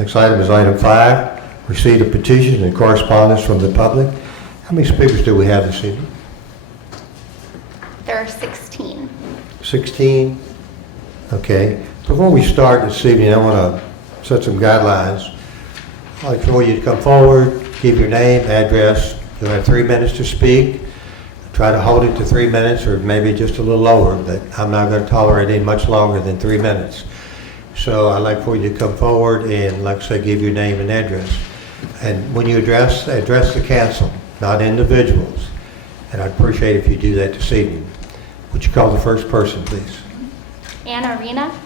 Next item is item 5, receipt of petitions and correspondence from the public. How many speakers do we have this evening? There are 16. 16? Okay. Before we start this evening, I want to set some guidelines. I'd like for you to come forward, give your name, address. You'll have 3 minutes to speak. Try to hold it to 3 minutes or maybe just a little lower, but I'm not going to tolerate any much longer than 3 minutes. So I'd like for you to come forward and, like I say, give your name and address. And when you address the council, not individuals. And I'd appreciate if you do that this evening. Would you call the first person, please? Anna Arena.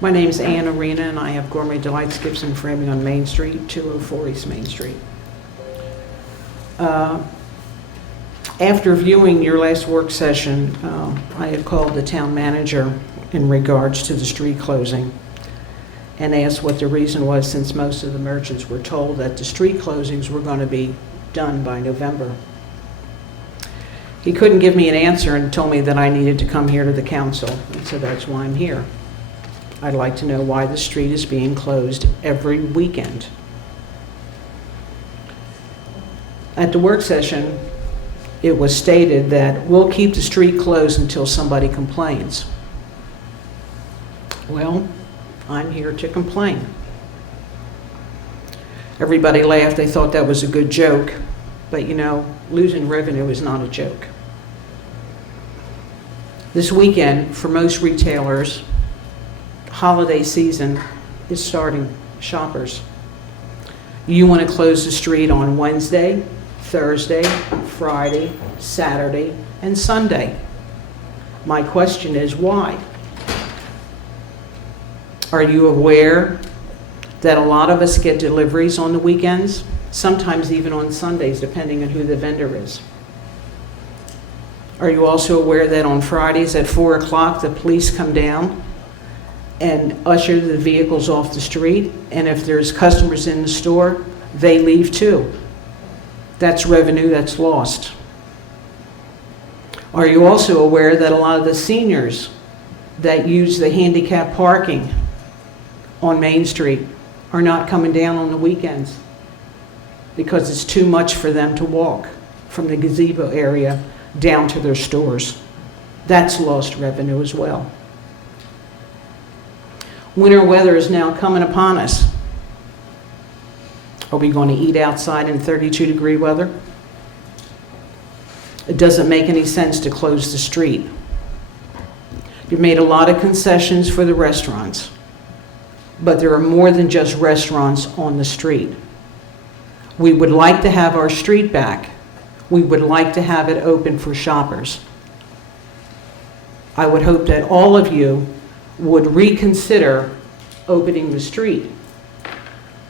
My name is Ann Arena, and I have Gourmet Delights Gibson Framing on Main Street, 204 East Main Street. After viewing your last work session, I had called the town manager in regards to the street closing and asked what the reason was, since most of the merchants were told that the street closings were going to be done by November. He couldn't give me an answer and told me that I needed to come here to the council, and so that's why I'm here. I'd like to know why the street is being closed every weekend. At the work session, it was stated that we'll keep the street closed until somebody complains. Well, I'm here to complain. Everybody laughed. They thought that was a good joke. But you know, losing revenue is not a joke. This weekend, for most retailers, holiday season is starting. Shoppers, you want to close the street on Wednesday, Thursday, Friday, Saturday, and Sunday. My question is why? Are you aware that a lot of us get deliveries on the weekends, sometimes even on Sundays, depending on who the vendor is? Are you also aware that on Fridays at 4 o'clock the police come down and usher the vehicles off the street, and if there's customers in the store, they leave too? That's revenue that's lost. Are you also aware that a lot of the seniors that use the handicap parking on Main Street are not coming down on the weekends because it's too much for them to walk from the gazebo area down to their stores? That's lost revenue as well. Winter weather is now coming upon us. Are we going to eat outside in 32-degree weather? It doesn't make any sense to close the street. You've made a lot of concessions for the restaurants, but there are more than just restaurants on the street. We would like to have our street back. We would like to have it open for shoppers. I would hope that all of you would reconsider opening the street.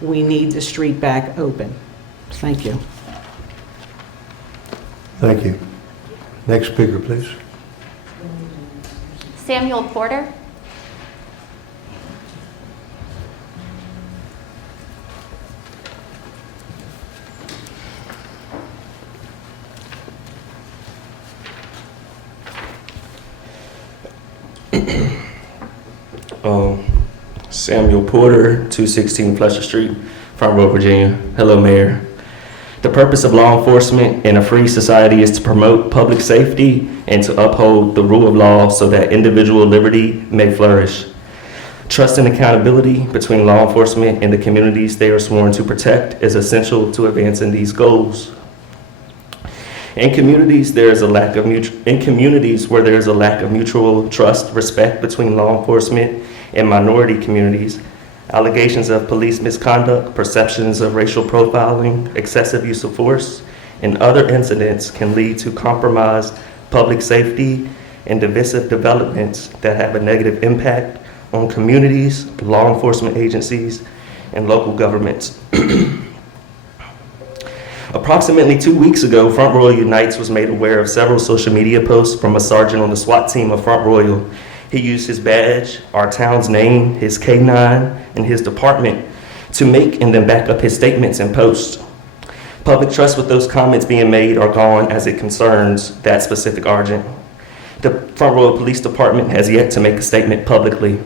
We need the street back open. Thank you. Thank you. Next speaker, please. Samuel Porter. Samuel Porter, 216 Fletcher Street, Frondorf, Virginia. Hello, Mayor. The purpose of law enforcement in a free society is to promote public safety and to uphold the rule of law so that individual liberty may flourish. Trust and accountability between law enforcement and the communities they are sworn to protect is essential to advancing these goals. In communities where there is a lack of mutual trust, respect between law enforcement and minority communities, allegations of police misconduct, perceptions of racial profiling, excessive use of force, and other incidents can lead to compromised public safety and divisive developments that have a negative impact on communities, law enforcement agencies, and local governments. Approximately 2 weeks ago, Front Royal Unites was made aware of several social media posts from a sergeant on the SWAT team of Front Royal. He used his badge, our town's name, his K-9, and his department to make and then back up his statements and posts. Public trust with those comments being made are gone as it concerns that specific sergeant. The Front Royal Police Department has yet to make a statement publicly.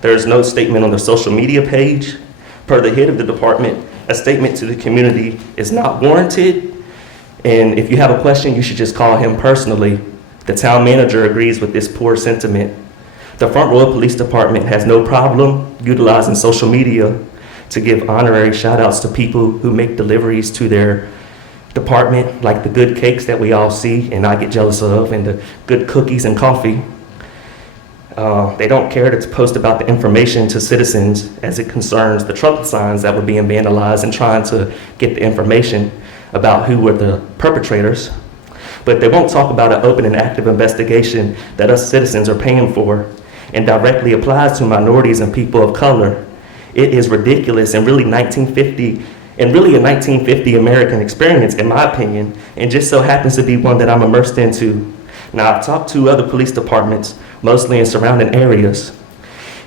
There is no statement on the social media page. Per the head of the department, a statement to the community is not warranted. And if you have a question, you should just call him personally. The town manager agrees with this poor sentiment. The Front Royal Police Department has no problem utilizing social media to give honorary shout outs to people who make deliveries to their department, like the good cakes that we all see and I get jealous of, and the good cookies and coffee. They don't care to post about the information to citizens as it concerns the truck signs that were being vandalized and trying to get the information about who were the perpetrators. But they won't talk about an open and active investigation that us citizens are paying for and directly applies to minorities and people of color. It is ridiculous and really a 1950 American experience, in my opinion, and just so happens to be one that I'm immersed into. Now, I've talked to other police departments, mostly in surrounding areas,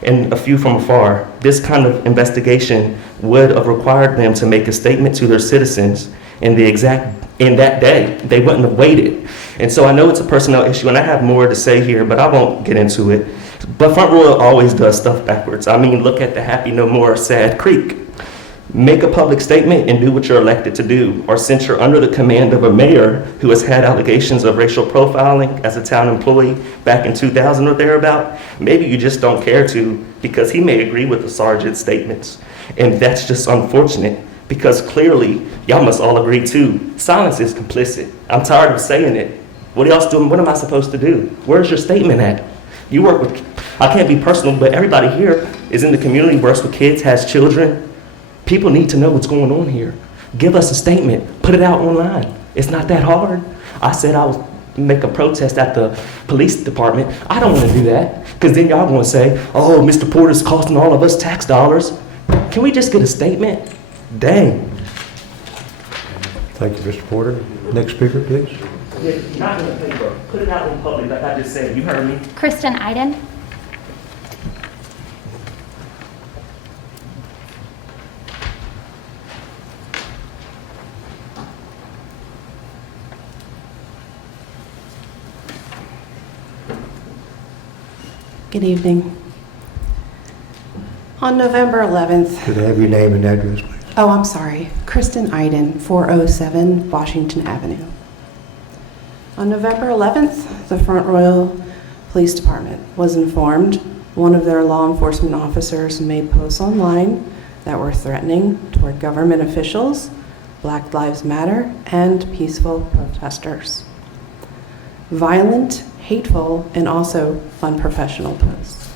and a few from afar. This kind of investigation would have required them to make a statement to their citizens in that day. They wouldn't have waited. And so I know it's a personnel issue, and I have more to say here, but I won't get into it. But Front Royal always does stuff backwards. I mean, look at the Happy No More Sad Creek. Make a public statement and do what you're elected to do, or since you're under the command of a mayor who has had allegations of racial profiling as a town employee back in 2000 or thereabout, maybe you just don't care to because he may agree with the sergeant's statements. And that's just unfortunate because clearly y'all must all agree too. Silence is complicit. I'm tired of saying it. What else doing? What am I supposed to do? Where's your statement at? You work with, I can't be personal, but everybody here is in the community, works with kids, has children. People need to know what's going on here. Give us a statement. Put it out online. It's not that hard. I said I would make a protest at the police department. I don't want to do that because then y'all going to say, oh, Mr. Porter's costing all of us tax dollars. Can we just get a statement? Dang. Thank you, Mr. Porter. Next speaker, please. Yeah, not in the paper. Put it out in public like I just said. You heard me. Kristeniden. Good evening. On November 11th, Could I have your name and address, please? oh, I'm sorry, Kristeniden, 407 Washington Avenue. On November 11th, the Front Royal Police Department was informed one of their law enforcement officers made posts online that were threatening toward government officials, Black Lives Matter, and peaceful protesters. Violent, hateful, and also unprofessional posts.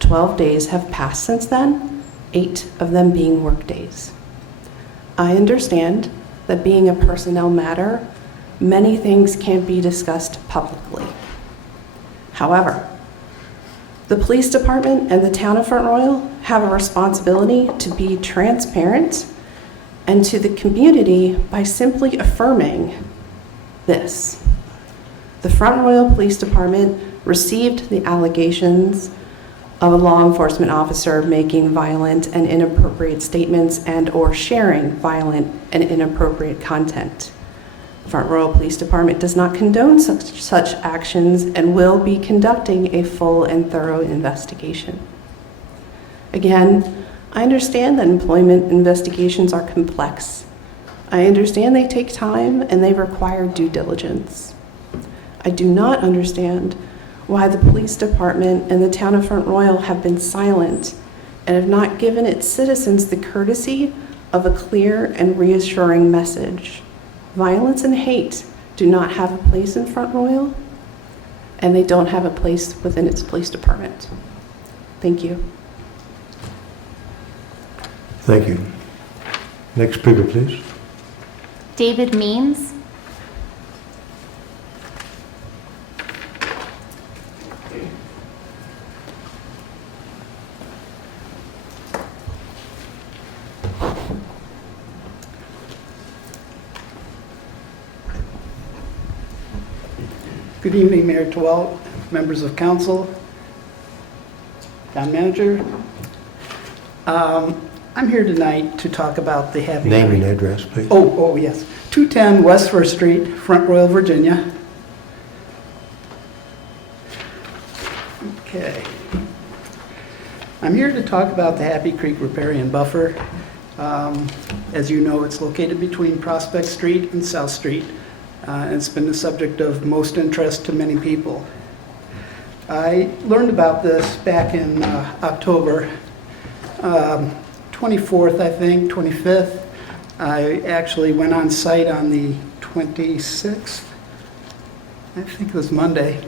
12 days have passed since then, 8 of them being work days. I understand that being a personnel matter, many things can't be discussed publicly. However, the police department and the town of Front Royal have a responsibility to be transparent and to the community by simply affirming this. The Front Royal Police Department received the allegations of a law enforcement officer making violent and inappropriate statements and or sharing violent and inappropriate content. The Front Royal Police Department does not condone such actions and will be conducting a full and thorough investigation. Again, I understand that employment investigations are complex. I understand they take time and they require due diligence. I do not understand why the police department and the town of Front Royal have been silent and have not given its citizens the courtesy of a clear and reassuring message. Violence and hate do not have a place in Front Royal, and they don't have a place within its police department. Thank you. Thank you. Next speaker, please. David Means. Good evening, Mayor Tuell, members of council, town manager. I'm here tonight to talk about the Happy Name Creek. and address, please. Oh, yes. 210 West First Street, Front Royal, Virginia. Okay. I'm here to talk about the Happy Creek Riparian Buffer. As you know, it's located between Prospect Street and South Street. And it's been the subject of most interest to many people. I learned about this back in October 24th, I think, 25th. I actually went on site on the 26th, I think it was Monday,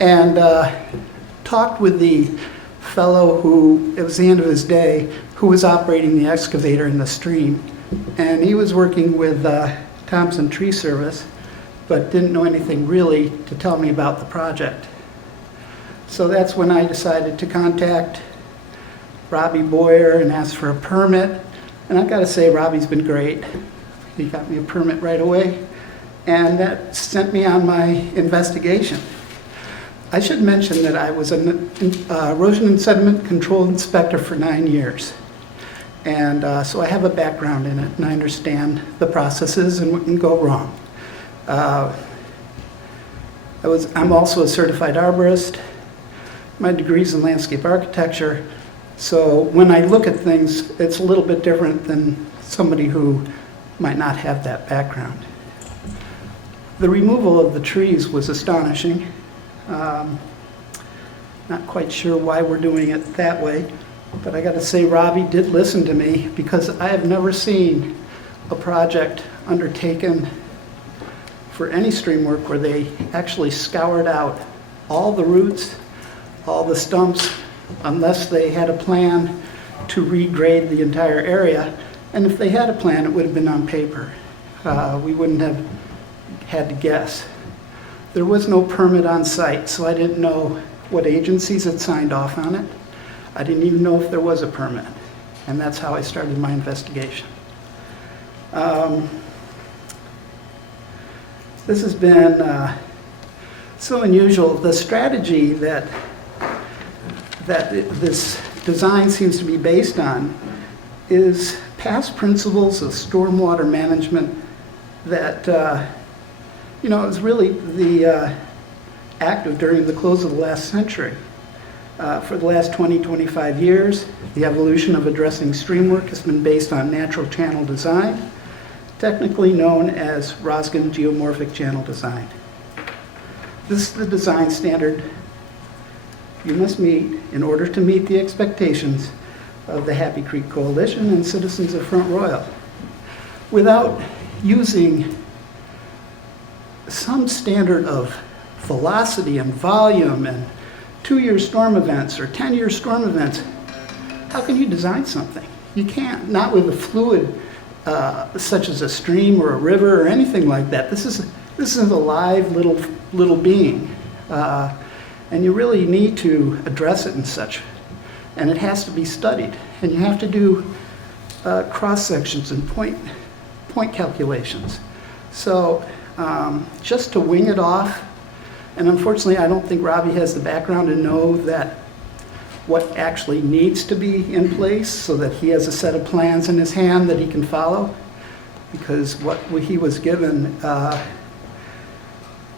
and talked with the fellow who, it was the end of his day, who was operating the excavator in the stream. And he was working with Thompson Tree Service, but didn't know anything really to tell me about the project. So that's when I decided to contact Robbie Boyer and ask for a permit. And I've got to say, Robbie's been great. He got me a permit right away, and that sent me on my investigation. I should mention that I was an erosion and sediment control inspector for 9 years. And so I have a background in it, and I understand the processes and what can go wrong. I'm also a certified arborist. My degree's in landscape architecture. So when I look at things, it's a little bit different than somebody who might not have that background. The removal of the trees was astonishing. Not quite sure why we're doing it that way, but I got to say Robbie did listen to me, because I have never seen a project undertaken for any stream work where they actually scoured out all the roots, all the stumps, unless they had a plan to regrade the entire area. And if they had a plan, it would have been on paper. We wouldn't have had to guess. There was no permit on site, so I didn't know what agencies had signed off on it. I didn't even know if there was a permit. And that's how I started my investigation. This has been so unusual. The strategy that this design seems to be based on is past principles of stormwater management that, is really the active during the close of the last century. For the last 20, 25 years, the evolution of addressing stream work has been based on natural channel design, technically known as Ratigan geomorphic channel design. This is the design standard you must meet in order to meet the expectations of the Happy Creek Coalition and citizens of Front Royal. Without using some standard of velocity and volume and 2-year storm events or 10-year storm events, how can you design something? You can't, not with a fluid such as a stream or a river or anything like that. This is a live little being. And you really need to address it in such. And it has to be studied. And you have to do cross sections and point calculations. So just to wing it off, and unfortunately I don't think Robbie has the background to know that what actually needs to be in place so that he has a set of plans in his hand that he can follow. Because what he was given,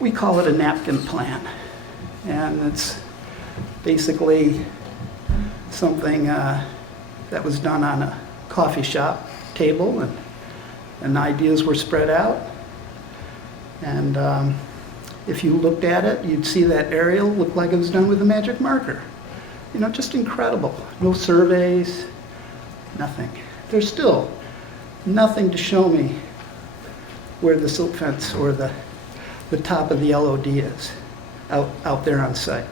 we call it a napkin plan. And it's basically something that was done on a coffee shop table, and ideas were spread out. And if you looked at it, you'd see that aerial look like it was done with a magic marker. Just incredible. No surveys, nothing. There's still nothing to show me where the silt fence or the top of the LOD is. Out there on site.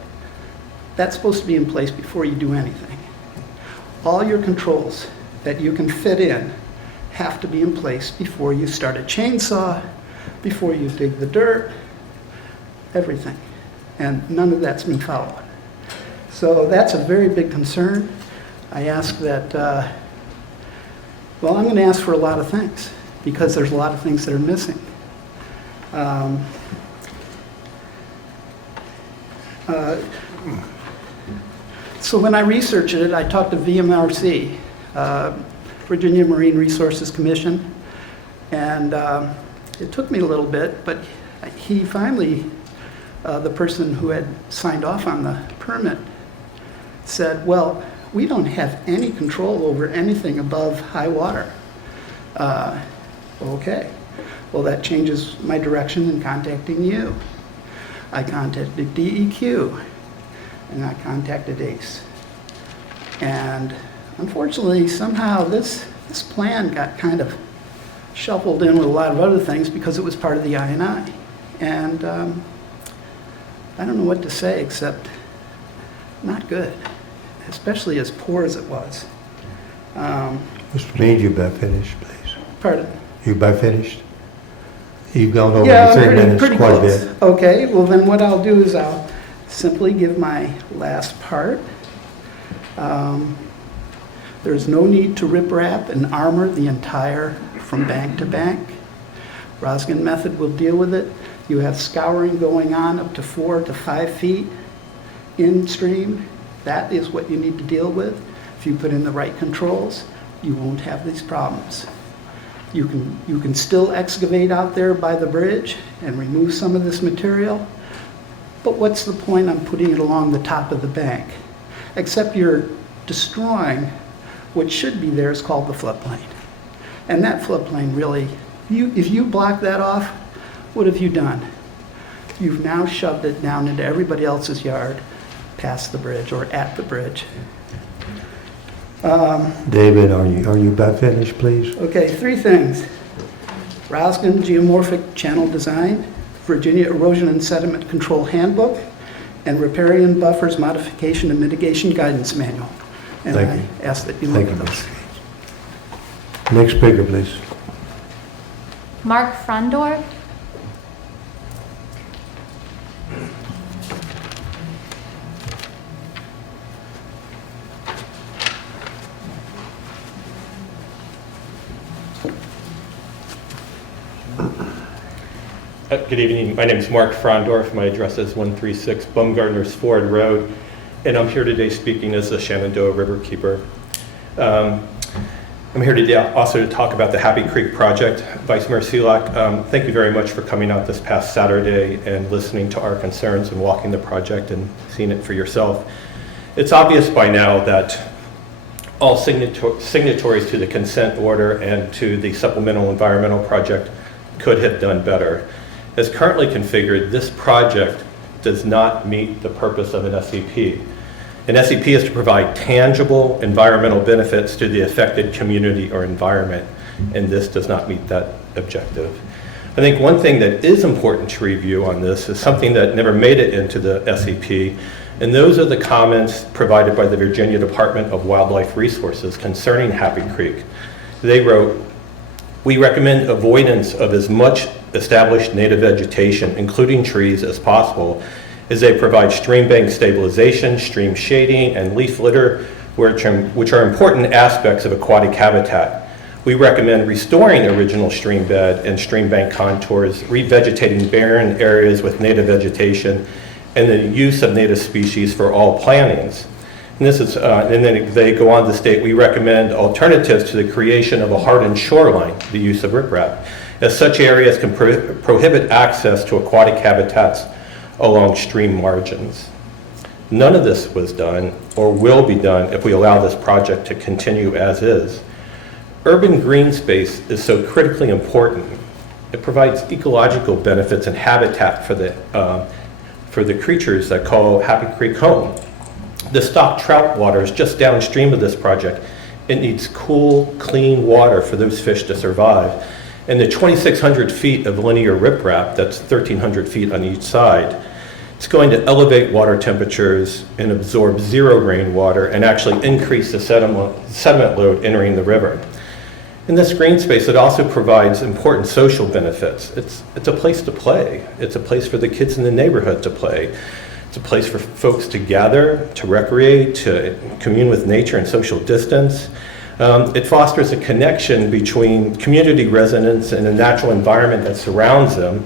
That's supposed to be in place before you do anything. All your controls that you can fit in have to be in place before you start a chainsaw, before you dig the dirt, everything. And none of that's been followed. So that's a very big concern. I ask that, I'm going to ask for a lot of things because there's a lot of things that are missing. So when I researched it, I talked to VMRC. Virginia Marine Resources Commission. And it took me a little bit, but he finally, the person who had signed off on the permit, said, well, we don't have any control over anything above high water. Okay, well, that changes my direction in contacting you. I contacted DEQ, and I contacted ACE. And unfortunately, somehow this plan got kind of shuffled in with a lot of other things because it was part of the I&I. And I don't know what to say except not good, especially as poor as it was. Mr. Means, you about finished, please? Pardon? You about finished? You've gone over Yeah, the 3 minutes pretty quite a close. bit. Okay, well then what I'll do is I'll simply give my last part. There's no need to rip-wrap and armor the entire from bank to bank. Ratigan method will deal with it. You have scouring going on up to 4 to 5 feet in stream. That is what you need to deal with. If you put in the right controls, you won't have these problems. You can still excavate out there by the bridge and remove some of this material, but what's the point on putting it along the top of the bank? Except you're destroying what should be there is called the floodplain. And that floodplain really, if you block that off, what have you done? You've now shoved it down into everybody else's yard past the bridge or at the bridge. David, are you about finished, please? Okay, 3 things. Ratigan Geomorphic Channel Design, Virginia Erosion and Sediment Control Handbook, and Riparian Buffers Modification and Mitigation Guidance Manual. And Thank I you. ask that you look Thank at you, those. Mr. Next speaker, please. Mark Frondorf. Good evening. My name is Mark Frondorf. My address is 136 Baumgartner's Ford Road, and I'm here today speaking as the Shenandoah River Keeper. I'm here today also to talk about the Happy Creek project. Vice Mayor Selak, thank you very much for coming out this past Saturday and listening to our concerns and walking the project and seeing it for yourself. It's obvious by now that all signatories to the consent order and to the supplemental environmental project could have done better. As currently configured, this project does not meet the purpose of an SEP. An SEP is to provide tangible environmental benefits to the affected community or environment, and this does not meet that objective. I think one thing that is important to review on this is something that never made it into the SEP, and those are the comments provided by the Virginia Department of Wildlife Resources concerning Happy Creek. They wrote, "We recommend avoidance of as much established native vegetation, including trees, as possible, as they provide stream bank stabilization, stream shading, and leaf litter, which are important aspects of aquatic habitat. We recommend restoring original stream bed and stream bank contours, revegetating barren areas with native vegetation, and the use of native species for all plantings." And then they go on to state, "We recommend alternatives to the creation of a hardened shoreline, the use of riprap, as such areas can prohibit access to aquatic habitats along stream margins." None of this was done or will be done if we allow this project to continue as is. Urban green space is so critically important. It provides ecological benefits and habitat for the creatures that call Happy Creek home. The stock trout water is just downstream of this project. It needs cool, clean water for those fish to survive. And the 2,600 feet of linear riprap, that's 1,300 feet on each side, it's going to elevate water temperatures and absorb zero rainwater and actually increase the sediment load entering the river. In this green space, it also provides important social benefits. It's a place to play. It's a place for the kids in the neighborhood to play. It's a place for folks to gather, to recreate, to commune with nature and social distance. It fosters a connection between community residents and the natural environment that surrounds them.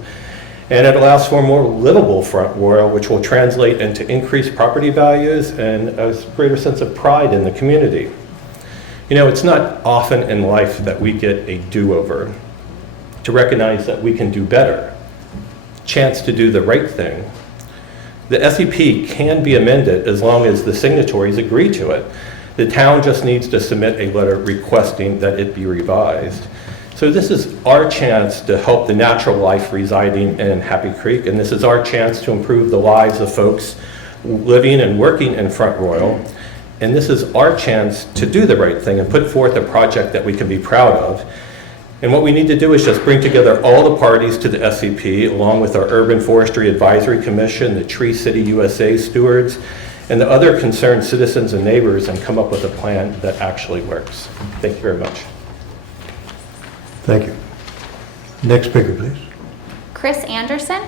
And it allows for a more livable Front Royal, which will translate into increased property values and a greater sense of pride in the community. You know, it's not often in life that we get a do-over, to recognize that we can do better, chance to do the right thing. The SEP can be amended as long as the signatories agree to it. The town just needs to submit a letter requesting that it be revised. So this is our chance to help the natural life residing in Happy Creek, and this is our chance to improve the lives of folks living and working in Front Royal. And this is our chance to do the right thing and put forth a project that we can be proud of. And what we need to do is just bring together all the parties to the SCP, along with our Urban Forestry Advisory Commission, the Tree City USA stewards, and the other concerned citizens and neighbors, and come up with a plan that actually works. Thank you very much. Thank you. Next speaker, please. Chris Anderson.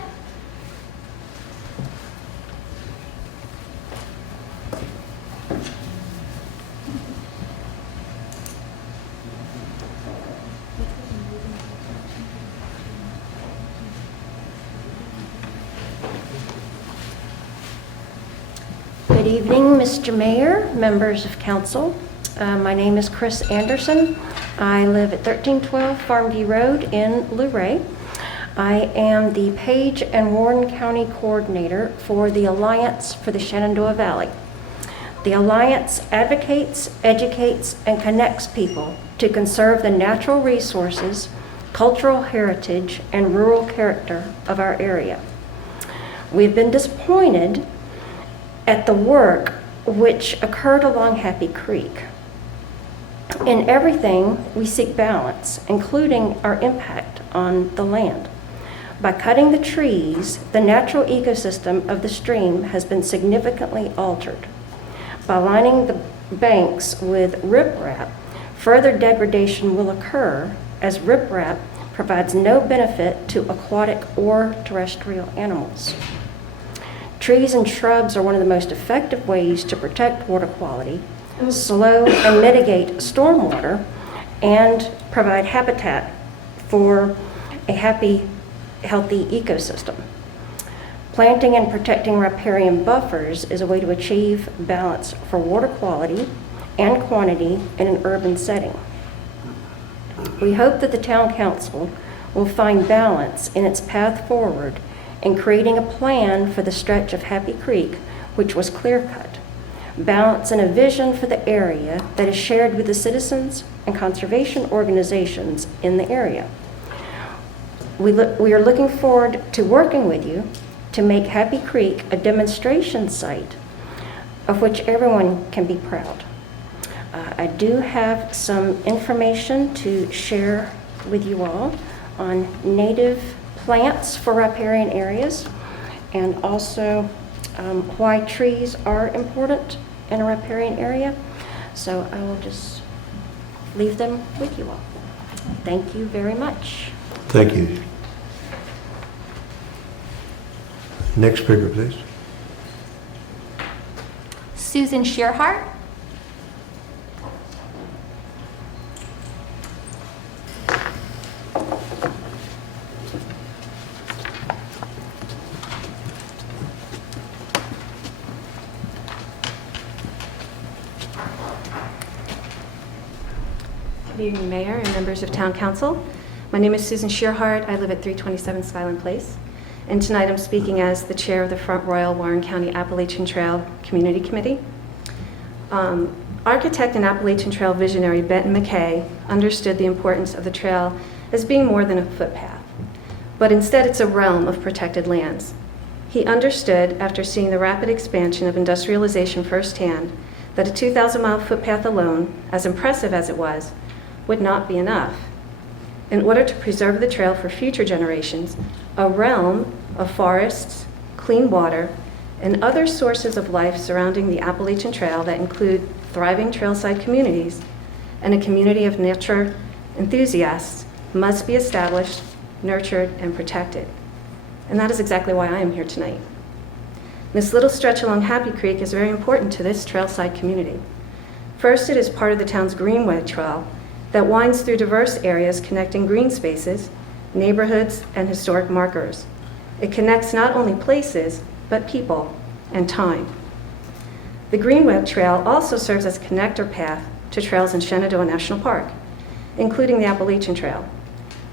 Good evening, Mr. Mayor, members of council. My name is Chris Anderson. I live at 1312 Farmview Road in Luray. I am the Page and Warren County Coordinator for the Alliance for the Shenandoah Valley. The Alliance advocates, educates, and connects people to conserve the natural resources, cultural heritage, and rural character of our area. We've been disappointed at the work which occurred along Happy Creek. In everything, we seek balance, including our impact on the land. By cutting the trees, the natural ecosystem of the stream has been significantly altered. By lining the banks with riprap, further degradation will occur, as riprap provides no benefit to aquatic or terrestrial animals. Trees and shrubs are one of the most effective ways to protect water quality, slow and mitigate stormwater, and provide habitat for a happy, healthy ecosystem. Planting and protecting riparian buffers is a way to achieve balance for water quality and quantity in an urban setting. We hope that the town council will find balance in its path forward in creating a plan for the stretch of Happy Creek, which was clear-cut. Balance and a vision for the area that is shared with the citizens and conservation organizations in the area. We are looking forward to working with you to make Happy Creek a demonstration site of which everyone can be proud. I do have some information to share with you all on native plants for riparian areas, and also why trees are important in a riparian area. So I will just leave them with you all. Thank you very much. Thank you. Next speaker, please. Susan Shearhart. Good evening, Mayor and members of Town Council. My name is Susan Shearhart. I live at 327 Skyland Place. And tonight I'm speaking as the chair of the Front Royal Warren County Appalachian Trail Community Committee. Architect and Appalachian Trail visionary Benton McKay understood the importance of the trail as being more than a footpath, but instead it's a realm of protected lands. He understood, after seeing the rapid expansion of industrialization firsthand, that a 2,000-mile footpath alone, as impressive as it was, would not be enough. In order to preserve the trail for future generations, a realm of forests, clean water, and other sources of life surrounding the Appalachian Trail that include thriving trailside communities and a community of nature enthusiasts must be established, nurtured, and protected. And that is exactly why I am here tonight. This little stretch along Happy Creek is very important to this trailside community. First, it is part of the town's Greenway Trail that winds through diverse areas connecting green spaces, neighborhoods, and historic markers. It connects not only places, but people and time. The Greenway Trail also serves as a connector path to trails in Shenandoah National Park, including the Appalachian Trail.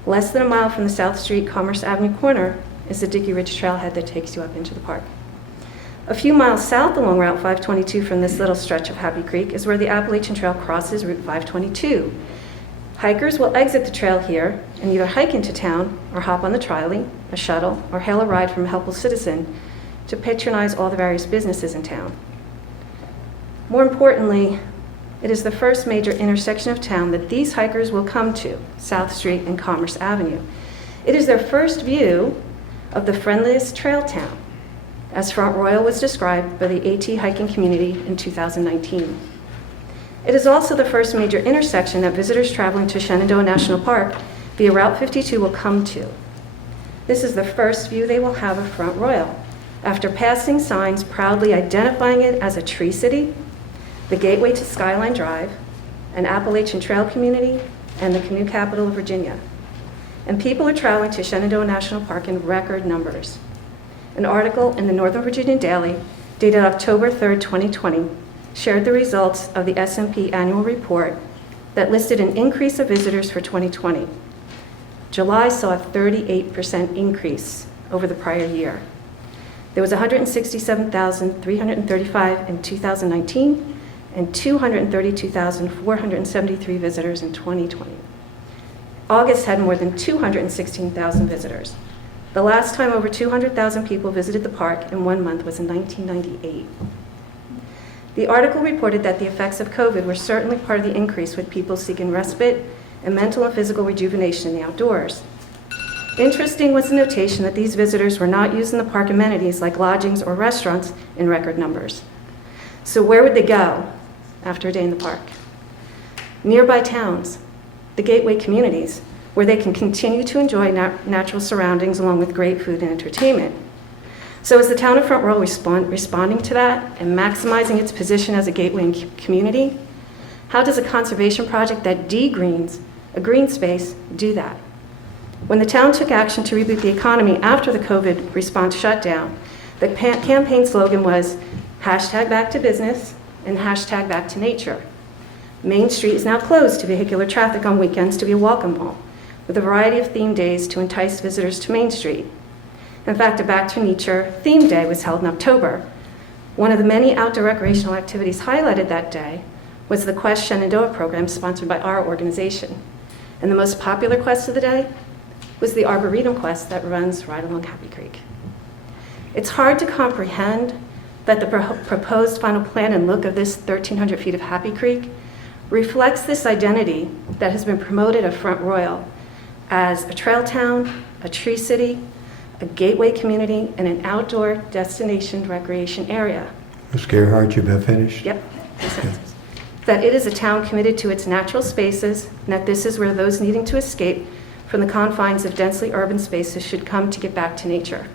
Less than a mile from the South Street Commerce Avenue corner is the Dickey Ridge Trailhead that takes you up into the park. A few miles south along Route 522 from this little stretch of Happy Creek is where the Appalachian Trail crosses Route 522. Hikers will exit the trail here and either hike into town or hop on the trolley, a shuttle, or hail a ride from a helpful citizen to patronize all the various businesses in town. More importantly, it is the first major intersection of town that these hikers will come to, South Street and Commerce Avenue. It is their first view of the friendliest trail town, as Front Royal was described by the AT hiking community in 2019. It is also the first major intersection that visitors traveling to Shenandoah National Park via Route 52 will come to. This is the first view they will have of Front Royal, after passing signs proudly identifying it as a tree city, the gateway to Skyline Drive, an Appalachian Trail community, and the canoe capital of Virginia. And people are traveling to Shenandoah National Park in record numbers. An article in the Northern Virginia Daily, dated October 3rd, 2020, shared the results of the S&P annual report that listed an increase of visitors for 2020. July saw a 38% increase over the prior year. There was 167,335 in 2019 and 232,473 visitors in 2020. August had more than 216,000 visitors. The last time over 200,000 people visited the park in 1 month was in 1998. The article reported that the effects of COVID were certainly part of the increase, with people seeking respite and mental and physical rejuvenation in the outdoors. Interesting was the notation that these visitors were not using the park amenities like lodgings or restaurants in record numbers. So where would they go after a day in the park? Nearby towns, the gateway communities, where they can continue to enjoy natural surroundings along with great food and entertainment. So is the town of Front Royal responding to that and maximizing its position as a gateway community? How does a conservation project that degreens a green space do that? When the town took action to reboot the economy after the COVID response shutdown, the campaign slogan was #back to business and #back to nature. Main Street is now closed to vehicular traffic on weekends to be a welcome mall, with a variety of theme days to entice visitors to Main Street. In fact, a Back to Nature theme day was held in October. One of the many outdoor recreational activities highlighted that day was the Quest Shenandoah program sponsored by our organization. And the most popular quest of the day was the Arboretum quest that runs right along Happy Creek. It's hard to comprehend that the proposed final plan and look of this 1,300 feet of Happy Creek reflects this identity that has been promoted at Front Royal as a trail town, a tree city, a gateway community, and an outdoor destination recreation area. Ms. Gerhardt, you've been finished? Yep. That it is a town committed to its natural spaces, and that this is where those needing to escape from the confines of densely urban spaces should come to get back to nature.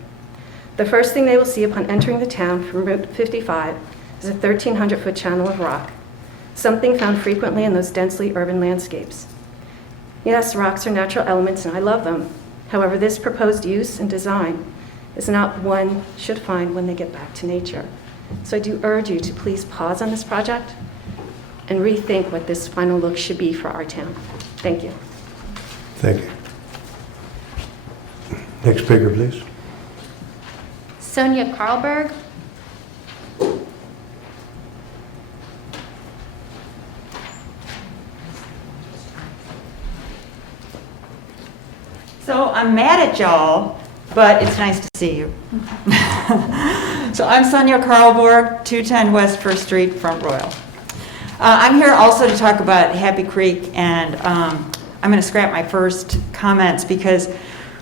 The first thing they will see upon entering the town from Route 55 is a 1,300-foot channel of rock, something found frequently in those densely urban landscapes. Yes, rocks are natural elements, and I love them. However, this proposed use and design is not one should find when they get back to nature. So I do urge you to please pause on this project and rethink what this final look should be for our town. Thank you. Thank you. Next speaker, please. Sonia Karlberg. So I'm mad at y'all, but it's nice to see you. So I'm Sonia Karlberg, 210 West 1st Street, Front Royal. I'm here also to talk about Happy Creek, and I'm going to scrap my first comments because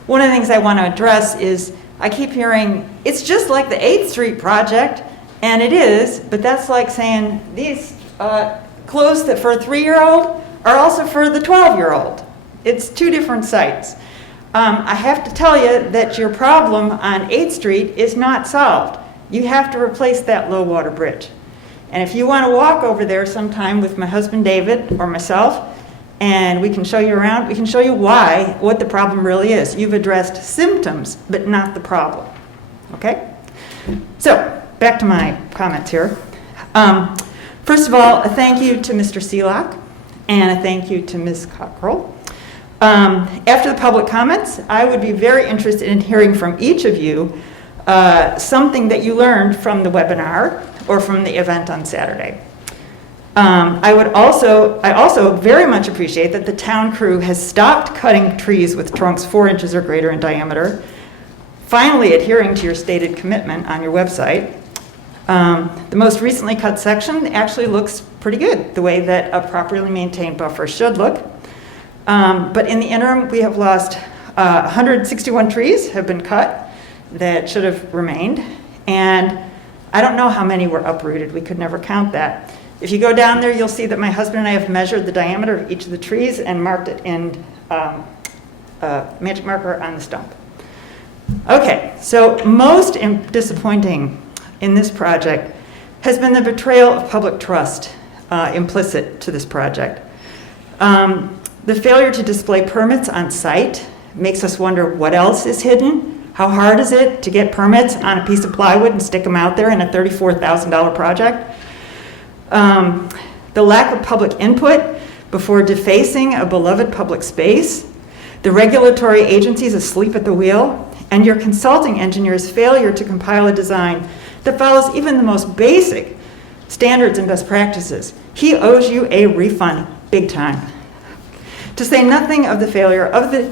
one of the things I want to address is I keep hearing it's just like the 8th Street project, and it is, but that's like saying these clothes that for a 3-year-old are also for the 12-year-old. It's two different sites. I have to tell you that your problem on 8th Street is not solved. You have to replace that low water bridge. And if you want to walk over there sometime with my husband David or myself, and we can show you around, we can show you what the problem really is. You've addressed symptoms, but not the problem. Okay? So, back to my comments here. First of all, a thank you to Mr. Seelock and a thank you to Ms. Cockrell. After the public comments, I would be very interested in hearing from each of you something that you learned from the webinar or from the event on Saturday. I also very much appreciate that the town crew has stopped cutting trees with trunks 4 inches or greater in diameter, finally adhering to your stated commitment on your website. The most recently cut section actually looks pretty good, the way that a properly maintained buffer should look. But in the interim, we have lost 161 trees have been cut that should have remained, and I don't know how many were uprooted. We could never count that. If you go down there, you'll see that my husband and I have measured the diameter of each of the trees and marked it in magic marker on the stump. Okay, so most disappointing in this project has been the betrayal of public trust implicit to this project. The failure to display permits on site makes us wonder what else is hidden. How hard is it to get permits on a piece of plywood and stick them out there in a $34,000 project? The lack of public input before defacing a beloved public space, the regulatory agencies asleep at the wheel, and your consulting engineer's failure to compile a design that follows even the most basic standards and best practices. He owes you a refund, big time. To say nothing of the failure of the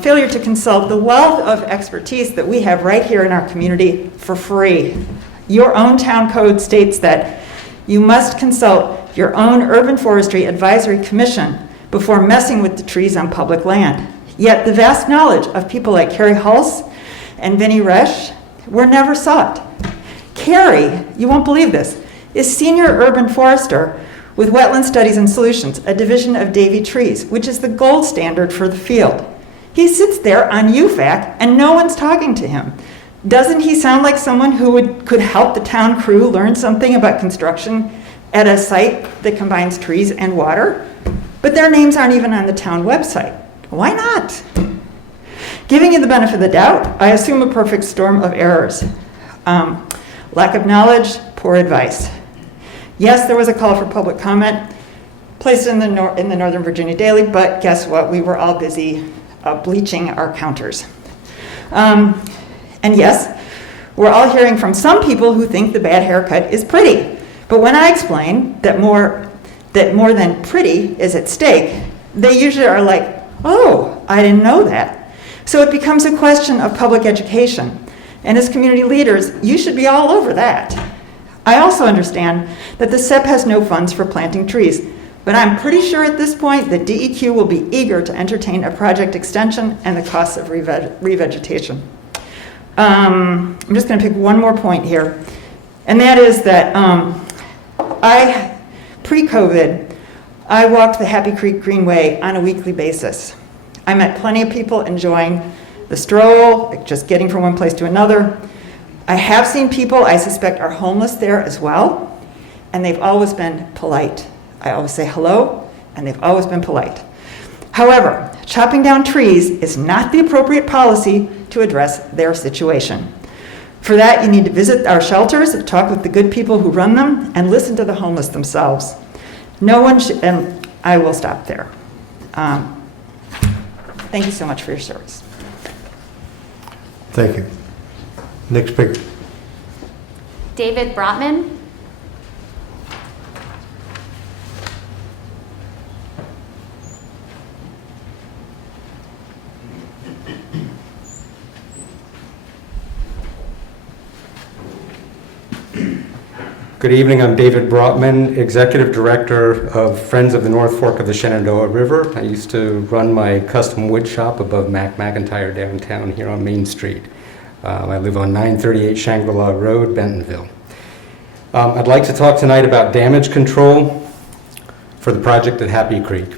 failure to consult the wealth of expertise that we have right here in our community for free. Your own town code states that you must consult your own Urban Forestry Advisory Commission before messing with the trees on public land. Yet the vast knowledge of people like Carrie Hulse and Vinnie Resch were never sought. Carrie, you won't believe this, is Senior Urban Forester with Wetland Studies and Solutions, a division of Davey Trees, which is the gold standard for the field. He sits there on UFAC and no one's talking to him. Doesn't he sound like someone who could help the town crew learn something about construction at a site that combines trees and water? But their names aren't even on the town website. Why not? Giving you the benefit of the doubt, I assume a perfect storm of errors. Lack of knowledge, poor advice. Yes, there was a call for public comment placed in the Northern Virginia Daily, but guess what? We were all busy bleaching our counters. And yes, we're all hearing from some people who think the bad haircut is pretty. But when I explain that more than pretty is at stake, they usually are like, oh, I didn't know that. So it becomes a question of public education. And as community leaders, you should be all over that. I also understand that the SEP has no funds for planting trees, but I'm pretty sure at this point that DEQ will be eager to entertain a project extension and the costs of revegetation. I'm just going to pick one more point here, and that is that pre-COVID, I walked the Happy Creek Greenway on a weekly basis. I met plenty of people enjoying the stroll, just getting from one place to another. I have seen people I suspect are homeless there as well, and they've always been polite. I always say hello, and they've always been polite. However, chopping down trees is not the appropriate policy to address their situation. For that, you need to visit our shelters, talk with the good people who run them, and listen to the homeless themselves. No one should, and I will stop there. Thank you so much for your service. Thank you. Next speaker. David Brotman. Good evening, I'm David Brotman, Executive Director of Friends of the North Fork of the Shenandoah River. I used to run my custom wood shop above Mac McIntyre downtown here on Main Street. I live on 938 Shangri-La Road, Bentonville. I'd like to talk tonight about damage control for the project at Happy Creek.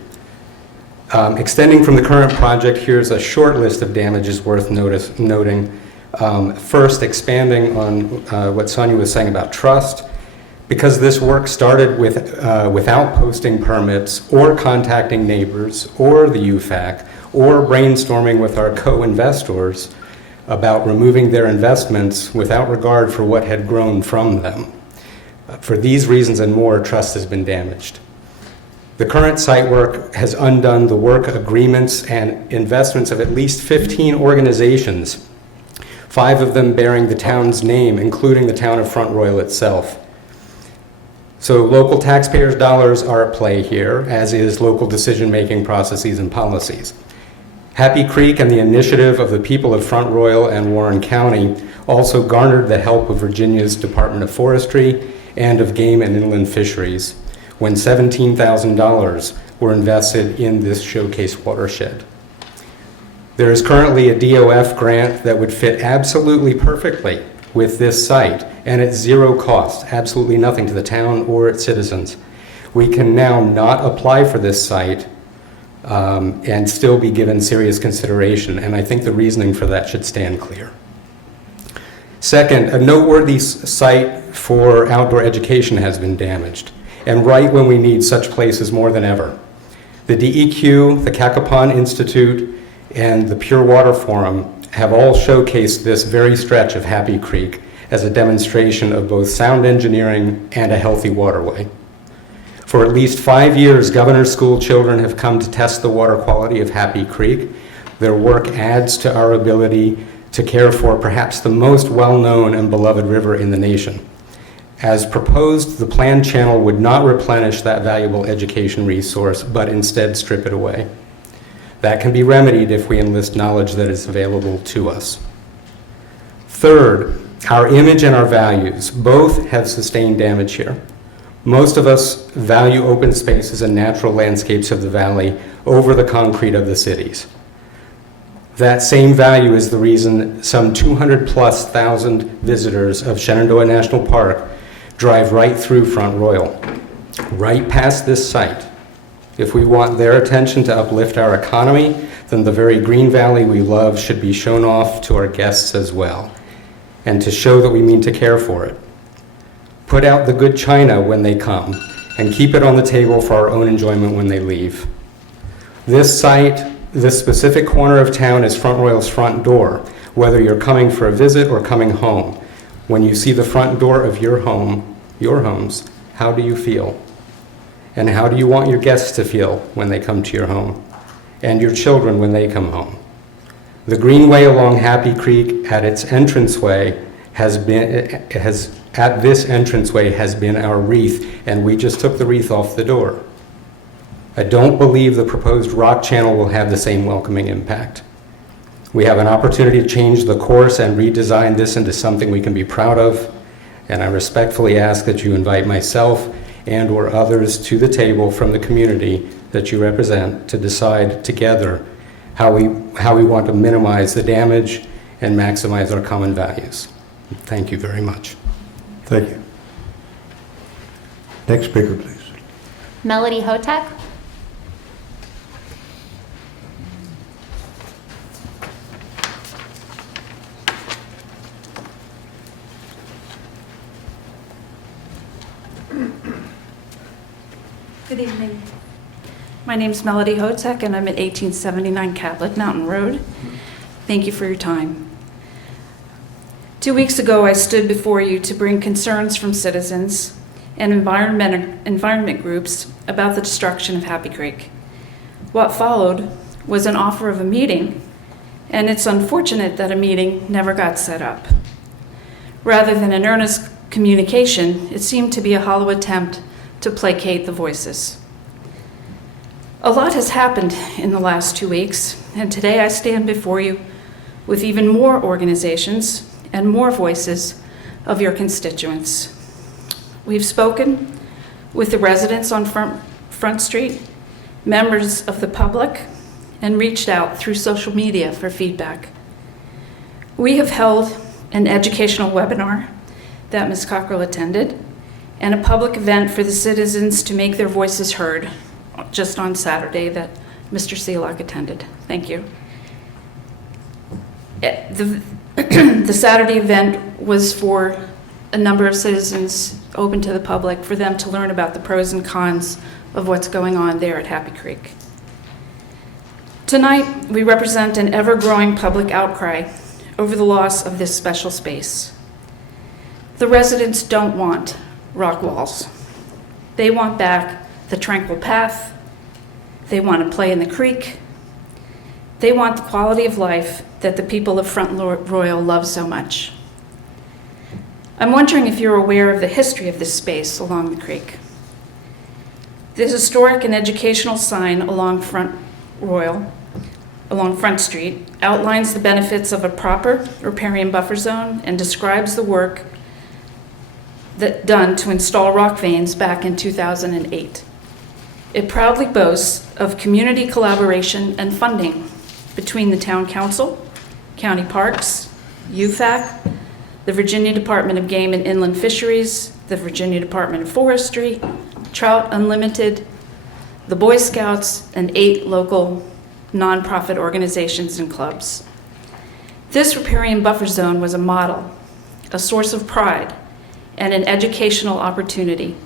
Extending from the current project, here's a short list of damages worth noting. First, expanding on what Sonia was saying about trust. Because this work started without posting permits or contacting neighbors or the UFAC or brainstorming with our co-investors about removing their investments without regard for what had grown from them. For these reasons and more, trust has been damaged. The current site work has undone the work agreements and investments of at least 15 organizations, 5 of them bearing the town's name, including the town of Front Royal itself. So local taxpayers' dollars are at play here, as is local decision-making processes and policies. Happy Creek and the initiative of the people of Front Royal and Warren County also garnered the help of Virginia's Department of Forestry and of Game and Inland Fisheries when $17,000 were invested in this showcase watershed. There is currently a DOF grant that would fit absolutely perfectly with this site, and at zero cost, absolutely nothing to the town or its citizens. We can now not apply for this site and still be given serious consideration, and I think the reasoning for that should stand clear. Second, a noteworthy site for outdoor education has been damaged, and right when we need such places more than ever. The DEQ, the Cacapon Institute, and the Pure Water Forum have all showcased this very stretch of Happy Creek as a demonstration of both sound engineering and a healthy waterway. For at least 5 years, Governor's School children have come to test the water quality of Happy Creek. Their work adds to our ability to care for perhaps the most well-known and beloved river in the nation. As proposed, the planned channel would not replenish that valuable education resource, but instead strip it away. That can be remedied if we enlist knowledge that is available to us. Third, our image and our values both have sustained damage here. Most of us value open spaces and natural landscapes of the valley over the concrete of the cities. That same value is the reason some 200,000+ visitors of Shenandoah National Park drive right through Front Royal, right past this site. If we want their attention to uplift our economy, then the very green valley we love should be shown off to our guests as well, and to show that we mean to care for it. Put out the good china when they come, and keep it on the table for our own enjoyment when they leave. This site, this specific corner of town is Front Royal's front door, whether you're coming for a visit or coming home. When you see the front door of your home, your homes, how do you feel? And how do you want your guests to feel when they come to your home? And your children when they come home? The greenway along Happy Creek at its entranceway has been our wreath, and we just took the wreath off the door. I don't believe the proposed rock channel will have the same welcoming impact. We have an opportunity to change the course and redesign this into something we can be proud of, and I respectfully ask that you invite myself and or others to the table from the community that you represent to decide together how we want to minimize the damage and maximize our common values. Thank you very much. Thank you. Next speaker, please. Melody Hotek. Good evening. My name's Melody Hotek, and I'm at 1879 Catholic Mountain Road. Thank you for your time. 2 weeks ago, I stood before you to bring concerns from citizens and environment groups about the destruction of Happy Creek. What followed was an offer of a meeting, and it's unfortunate that a meeting never got set up. Rather than an earnest communication, it seemed to be a hollow attempt to placate the voices. A lot has happened in the last 2 weeks, and today I stand before you with even more organizations and more voices of your constituents. We've spoken with the residents on Front Street, members of the public, and reached out through social media for feedback. We have held an educational webinar that Ms. Cockrell attended, and a public event for the citizens to make their voices heard just on Saturday that Mr. Seelock attended. Thank you. The Saturday event was for a number of citizens open to the public for them to learn about the pros and cons of what's going on there at Happy Creek. Tonight, we represent an ever-growing public outcry over the loss of this special space. The residents don't want rock walls. They want back the tranquil path. They want to play in the creek. They want the quality of life that the people of Front Royal love so much. I'm wondering if you're aware of the history of this space along the creek. The historic and educational sign along Front Street, outlines the benefits of a proper riparian buffer zone and describes the work done to install rock veins back in 2008. It proudly boasts of community collaboration and funding between the Town Council, County Parks, UFAC, the Virginia Department of Game and Inland Fisheries, the Virginia Department of Forestry, Trout Unlimited, the Boy Scouts, and 8 local nonprofit organizations and clubs. This riparian buffer zone was a model, a source of pride, and an educational opportunity.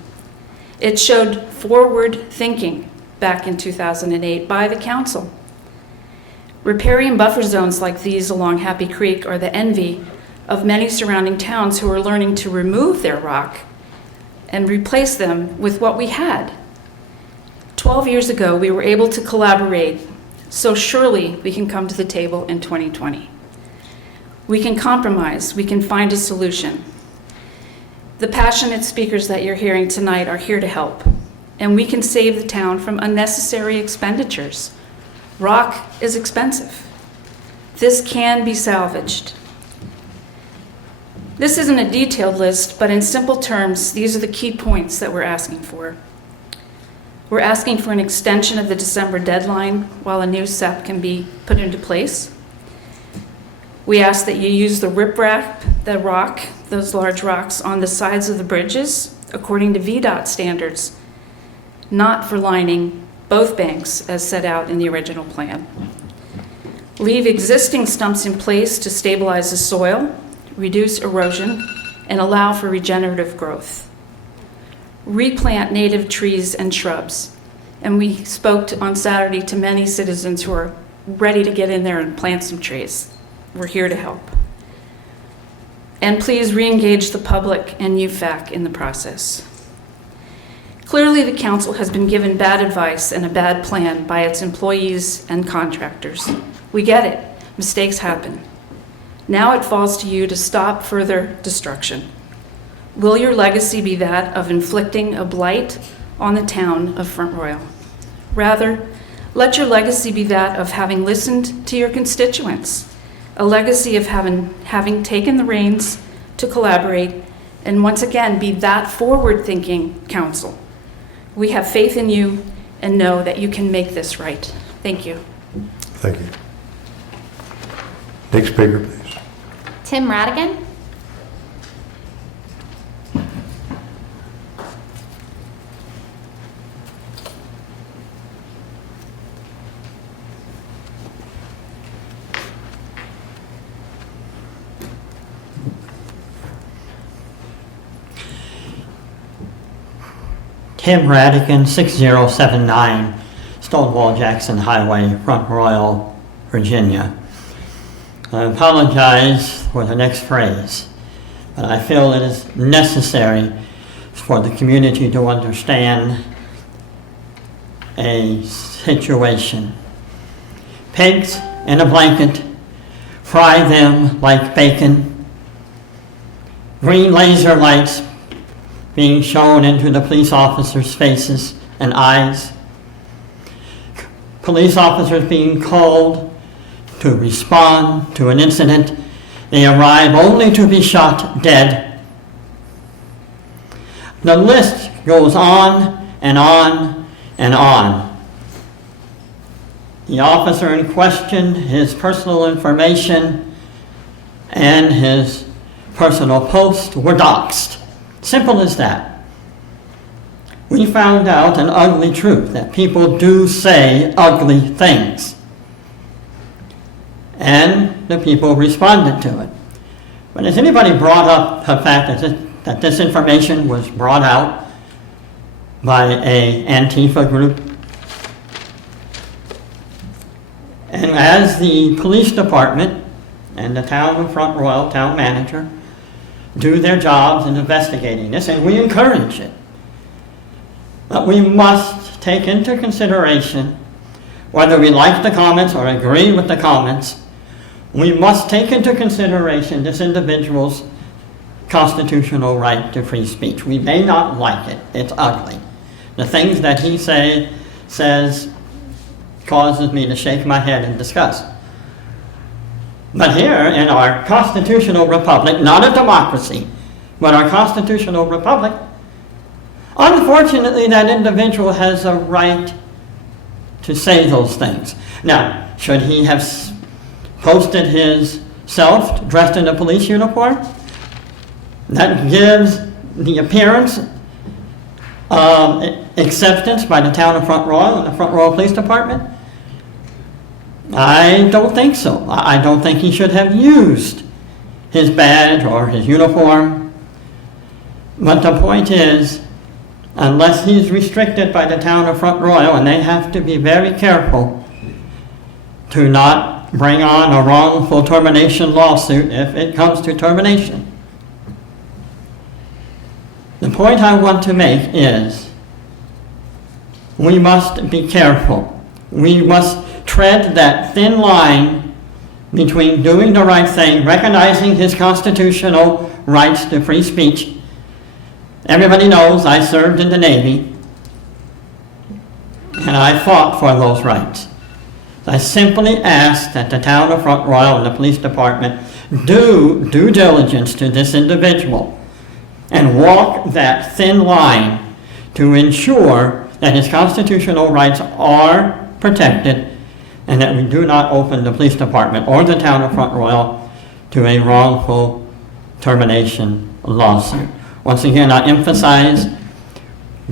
It showed forward thinking back in 2008 by the council. Riparian buffer zones like these along Happy Creek are the envy of many surrounding towns who are learning to remove their rock and replace them with what we had. 12 years ago, we were able to collaborate, so surely we can come to the table in 2020. We can compromise, we can find a solution. The passionate speakers that you're hearing tonight are here to help, and we can save the town from unnecessary expenditures. Rock is expensive. This can be salvaged. This isn't a detailed list, but in simple terms, these are the key points that we're asking for. We're asking for an extension of the December deadline while a new SEP can be put into place. We ask that you use the riprap, the rock, those large rocks on the sides of the bridges according to VDOT standards, not for lining both banks as set out in the original plan. Leave existing stumps in place to stabilize the soil, reduce erosion, and allow for regenerative growth. Replant native trees and shrubs. And we spoke on Saturday to many citizens who are ready to get in there and plant some trees. We're here to help. And please re-engage the public and UFAC in the process. Clearly, the council has been given bad advice and a bad plan by its employees and contractors. We get it. Mistakes happen. Now it falls to you to stop further destruction. Will your legacy be that of inflicting a blight on the town of Front Royal? Rather, let your legacy be that of having listened to your constituents, a legacy of having taken the reins to collaborate, and once again be that forward-thinking council. We have faith in you and know that you can make this right. Thank you. Thank you. Next speaker, please. Tim Ratigan. Tim Ratigan, 6079 Stonewall Jackson Highway, Front Royal, Virginia. I apologize for the next phrase, but I feel it is necessary for the community to understand a situation. Pigs in a blanket, fry them like bacon, green laser lights being shown into the police officers' faces and eyes, police officers being called to respond to an incident. They arrive only to be shot dead. The list goes on and on and on. The officer in question, his personal information and his personal post were doxxed. Simple as that. We found out an ugly truth, that people do say ugly things. And the people responded to it. But has anybody brought up the fact that this information was brought out by an Antifa group? And as the police department and the town of Front Royal town manager do their jobs in investigating this, and we encourage it. But we must take into consideration, whether we like the comments or agree with the comments, we must take into consideration this individual's constitutional right to free speech. We may not like it. It's ugly. The things that he says causes me to shake my head in disgust. But here in our constitutional republic, not a democracy, but our constitutional republic, unfortunately that individual has a right to say those things. Now, should he have posted himself dressed in a police uniform? That gives the appearance of acceptance by the town of Front Royal and the Front Royal Police Department? I don't think so. I don't think he should have used his badge or his uniform. But the point is, unless he's restricted by the town of Front Royal, and they have to be very careful to not bring on a wrongful termination lawsuit if it comes to termination. The point I want to make is we must be careful. We must tread that thin line between doing the right thing, recognizing his constitutional rights to free speech. Everybody knows I served in the Navy, and I fought for those rights. I simply ask that the town of Front Royal and the police department do due diligence to this individual and walk that thin line to ensure that his constitutional rights are protected and that we do not open the police department or the town of Front Royal to a wrongful termination lawsuit. Once again, I emphasize,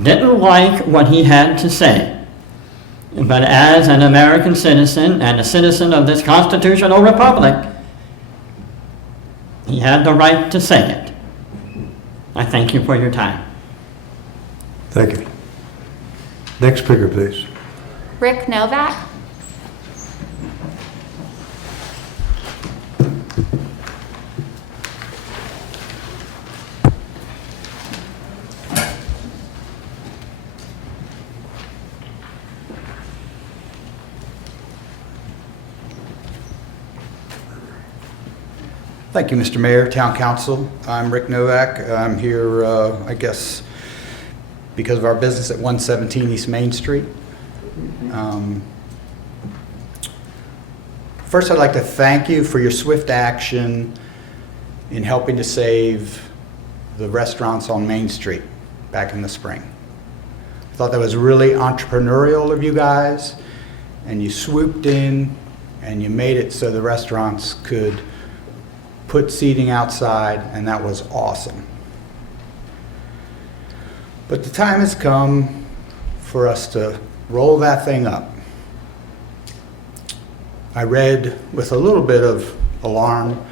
didn't like what he had to say, but as an American citizen and a citizen of this constitutional republic, he had the right to say it. I thank you for your time. Thank you. Next speaker, please. Rick Novak. Thank you, Mr. Mayor, Town Council. I'm Rick Novak. I'm here, I guess, because of our business at 117 East Main Street. First, I'd like to thank you for your swift action in helping to save the restaurants on Main Street back in the spring. I thought that was really entrepreneurial of you guys, and you swooped in and you made it so the restaurants could put seating outside, and that was awesome. But the time has come for us to roll that thing up. I read with a little bit of alarm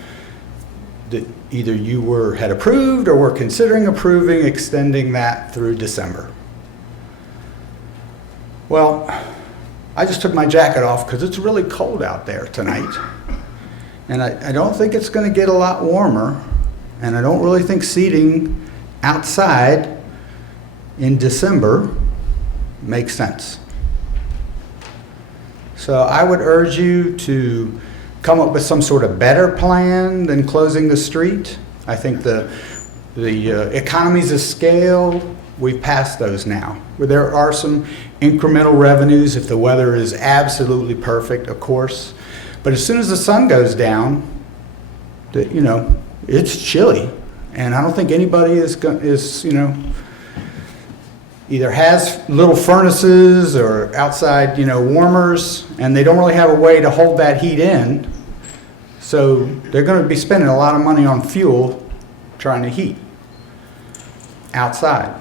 that either you had approved or were considering approving extending that through December. Well, I just took my jacket off because it's really cold out there tonight. And I don't think it's going to get a lot warmer, and I don't really think seating outside in December makes sense. So I would urge you to come up with some sort of better plan than closing the street. I think the economies of scale, we've passed those now. Where there are some incremental revenues if the weather is absolutely perfect, of course. But as soon as the sun goes down, it's chilly, and I don't think anybody is either has little furnaces or outside, warmers, and they don't really have a way to hold that heat in. So they're going to be spending a lot of money on fuel trying to heat outside.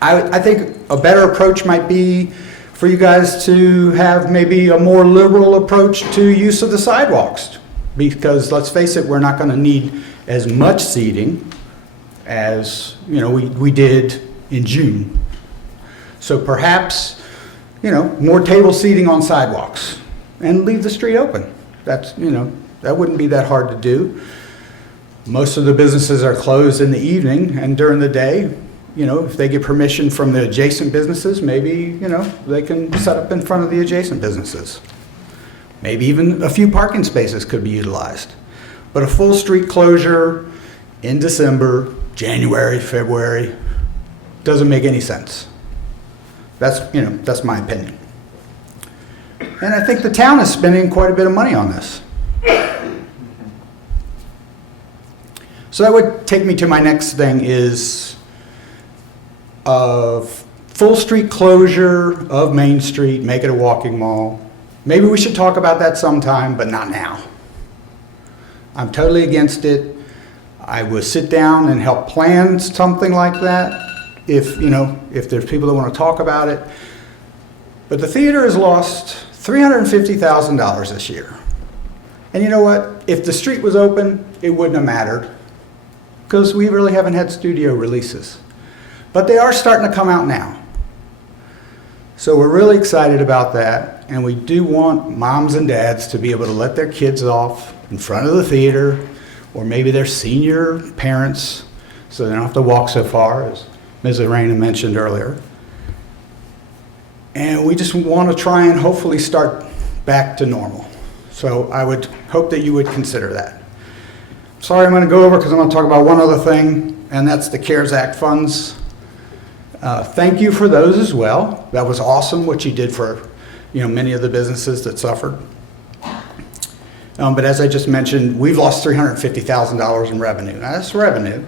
I think a better approach might be for you guys to have maybe a more liberal approach to use of the sidewalks. Because let's face it, we're not going to need as much seating as we did in June. So perhaps more table seating on sidewalks and leave the street open. That's that wouldn't be that hard to do. Most of the businesses are closed in the evening, and during the day, if they get permission from the adjacent businesses, maybe, they can set up in front of the adjacent businesses. Maybe even a few parking spaces could be utilized. But a full street closure in December, January, February, doesn't make any sense. That's my opinion. And I think the town is spending quite a bit of money on this. So that would take me to my next thing is a full street closure of Main Street, make it a walking mall. Maybe we should talk about that sometime, but not now. I'm totally against it. I would sit down and help plan something like that if there's people that want to talk about it. But the theater has lost $350,000 this year. And you know what? If the street was open, it wouldn't have mattered because we really haven't had studio releases. But they are starting to come out now. So we're really excited about that, and we do want moms and dads to be able to let their kids off in front of the theater, or maybe their senior parents, so they don't have to walk so far, as Ms. Arena mentioned earlier. And we just want to try and hopefully start back to normal. So I would hope that you would consider that. Sorry, I'm going to go over because I'm going to talk about one other thing, and that's the CARES Act funds. Thank you for those as well. That was awesome what you did for many of the businesses that suffered. But as I just mentioned, we've lost $350,000 in revenue. Now that's revenue.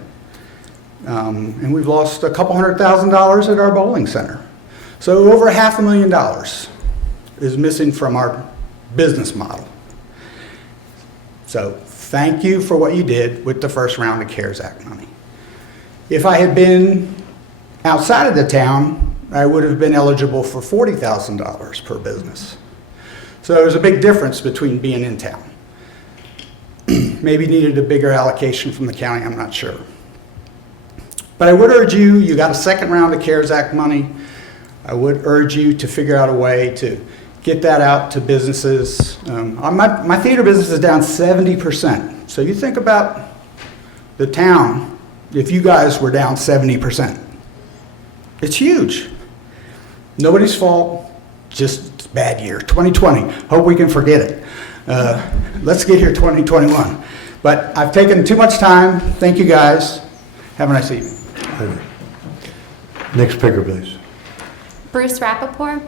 And we've lost a couple $100,000 at our bowling center. So over $500,000 is missing from our business model. So thank you for what you did with the first round of CARES Act money. If I had been outside of the town, I would have been eligible for $40,000 per business. So there's a big difference between being in town. Maybe needed a bigger allocation from the county, I'm not sure. But I would urge you got a second round of CARES Act money. I would urge you to figure out a way to get that out to businesses. My theater business is down 70%. So you think about the town, if you guys were down 70%. It's huge. Nobody's fault, just bad year. 2020, hope we can forget it. Let's get here 2021. But I've taken too much time. Thank you guys. Have a nice evening. Next speaker, please. Bruce Rapport.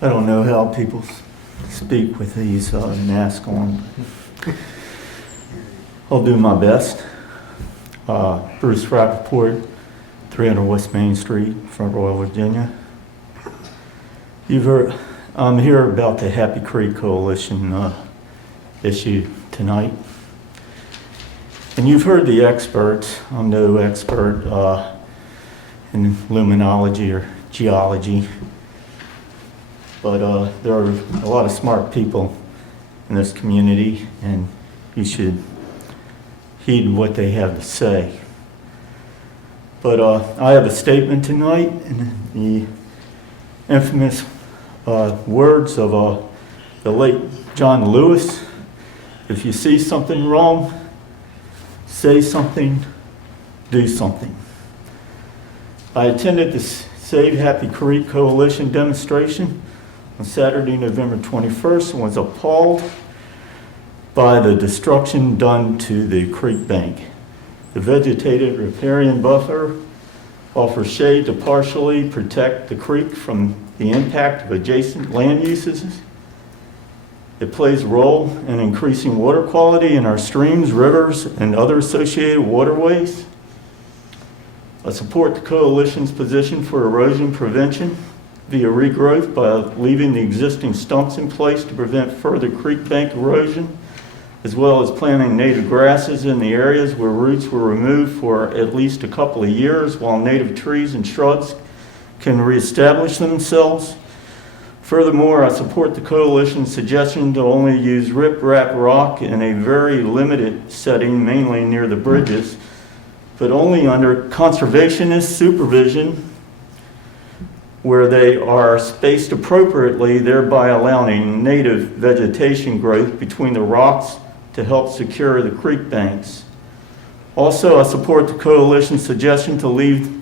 I don't know how people speak with these masks on. I'll do my best. Bruce Rapport, 300 West Main Street, Front Royal, Virginia. You've heard, I'm here about the Happy Creek Coalition issue tonight. And you've heard the experts. I'm no expert in luminology or geology. But there are a lot of smart people in this community, and you should heed what they have to say. But I have a statement tonight in the infamous words of the late John Lewis. If you see something wrong, say something, do something. I attended the Save Happy Creek Coalition demonstration on Saturday, November 21st, and was appalled by the destruction done to the creek bank. The vegetated riparian buffer offers shade to partially protect the creek from the impact of adjacent land uses. It plays a role in increasing water quality in our streams, rivers, and other associated waterways. I support the coalition's position for erosion prevention via regrowth by leaving the existing stumps in place to prevent further creek bank erosion, as well as planting native grasses in the areas where roots were removed for at least a couple of years while native trees and shrubs can reestablish themselves. Furthermore, I support the coalition's suggestion to only use rip-rap rock in a very limited setting, mainly near the bridges, but only under conservationist supervision where they are spaced appropriately, thereby allowing native vegetation growth between the rocks to help secure the creek banks. Also, I support the coalition's suggestion to leave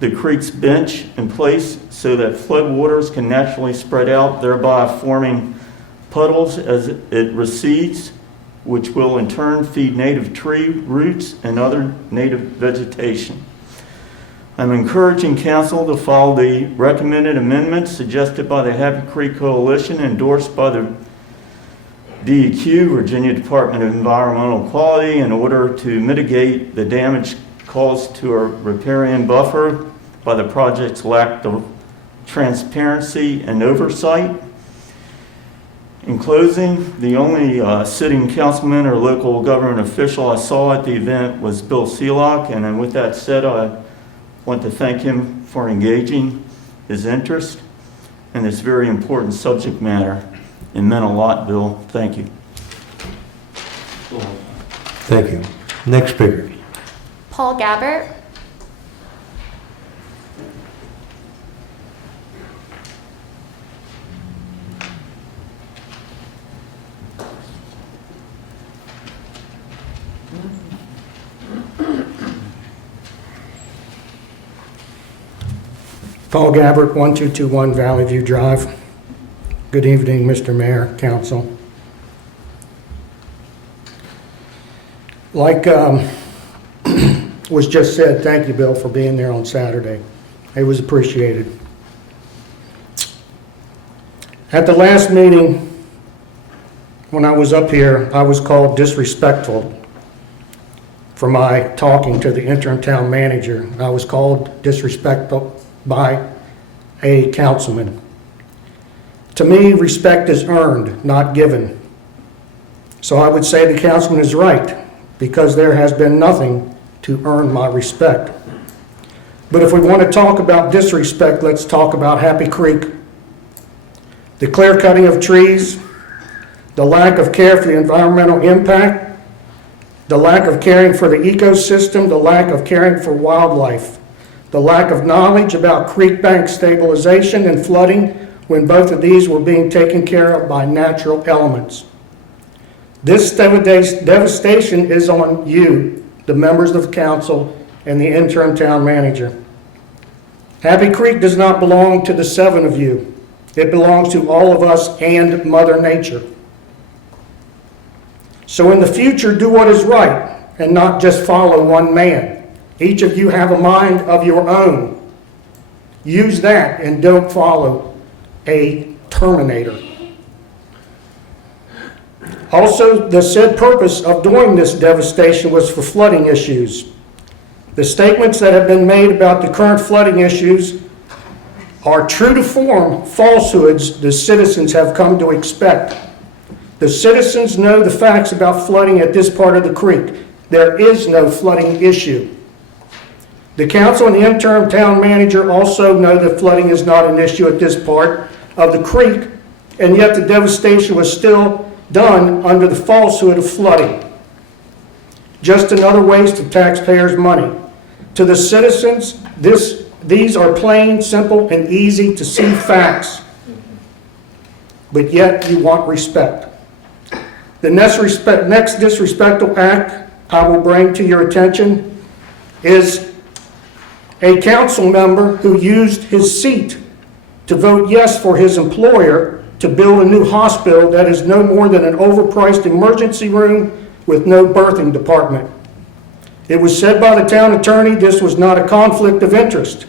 the creek's bench in place so that floodwaters can naturally spread out, thereby forming puddles as it recedes, which will in turn feed native tree roots and other native vegetation. I'm encouraging council to follow the recommended amendments suggested by the Happy Creek Coalition, endorsed by the DEQ, Virginia Department of Environmental Quality, in order to mitigate the damage caused to a riparian buffer by the project's lack of transparency and oversight. In closing, the only sitting councilman or local government official I saw at the event was Bill Seelock, and with that said, I want to thank him for engaging his interest in this very important subject matter. It meant a lot, Bill. Thank you. Thank you. Next speaker. Paul Gabbert. Paul Gabbert, 1221 Valley View Drive. Good evening, Mr. Mayor, Council. Like was just said, thank you, Bill, for being there on Saturday. It was appreciated. At the last meeting, when I was up here, I was called disrespectful for my talking to the interim town manager. I was called disrespectful by a councilman. To me, respect is earned, not given. So I would say the councilman is right, because there has been nothing to earn my respect. But if we want to talk about disrespect, let's talk about Happy Creek. The clear cutting of trees, the lack of care for the environmental impact, the lack of caring for the ecosystem, the lack of caring for wildlife, the lack of knowledge about creek bank stabilization and flooding when both of these were being taken care of by natural elements. This devastation is on you, the members of council, and the interim town manager. Happy Creek does not belong to the 7 of you. It belongs to all of us and Mother Nature. So in the future, do what is right and not just follow one man. Each of you have a mind of your own. Use that and don't follow a terminator. Also, the said purpose of doing this devastation was for flooding issues. The statements that have been made about the current flooding issues are true to form falsehoods the citizens have come to expect. The citizens know the facts about flooding at this part of the creek. There is no flooding issue. The council and the interim town manager also know that flooding is not an issue at this part of the creek, and yet the devastation was still done under the falsehood of flooding. Just another waste of taxpayers' money. To the citizens, these are plain, simple, and easy to see facts. But yet you want respect. The next disrespectful act I will bring to your attention is a council member who used his seat to vote yes for his employer to build a new hospital that is no more than an overpriced emergency room with no birthing department. It was said by the town attorney this was not a conflict of interest,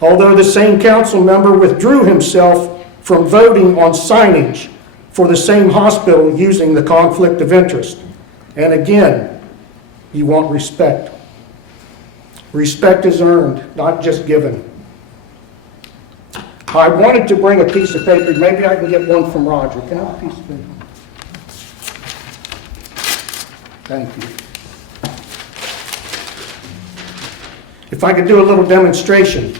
although the same council member withdrew himself from voting on signage for the same hospital using the conflict of interest. And again, you want respect. Respect is earned, not just given. I wanted to bring a piece of paper. Maybe I can get one from Roger. Can I have a piece of paper? Thank you. If I could do a little demonstration.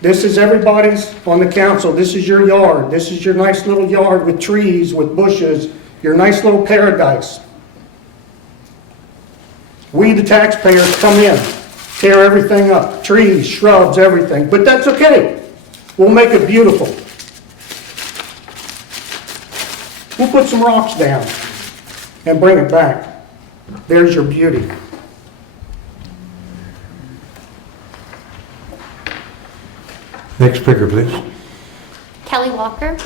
This is everybody's on the council. This is your yard. This is your nice little yard with trees, with bushes, your nice little paradise. We, the taxpayers, come in, tear everything up, trees, shrubs, everything. But that's okay. We'll make it beautiful. We'll put some rocks down and bring it back. There's your beauty. Next speaker, please. Kelly Walker.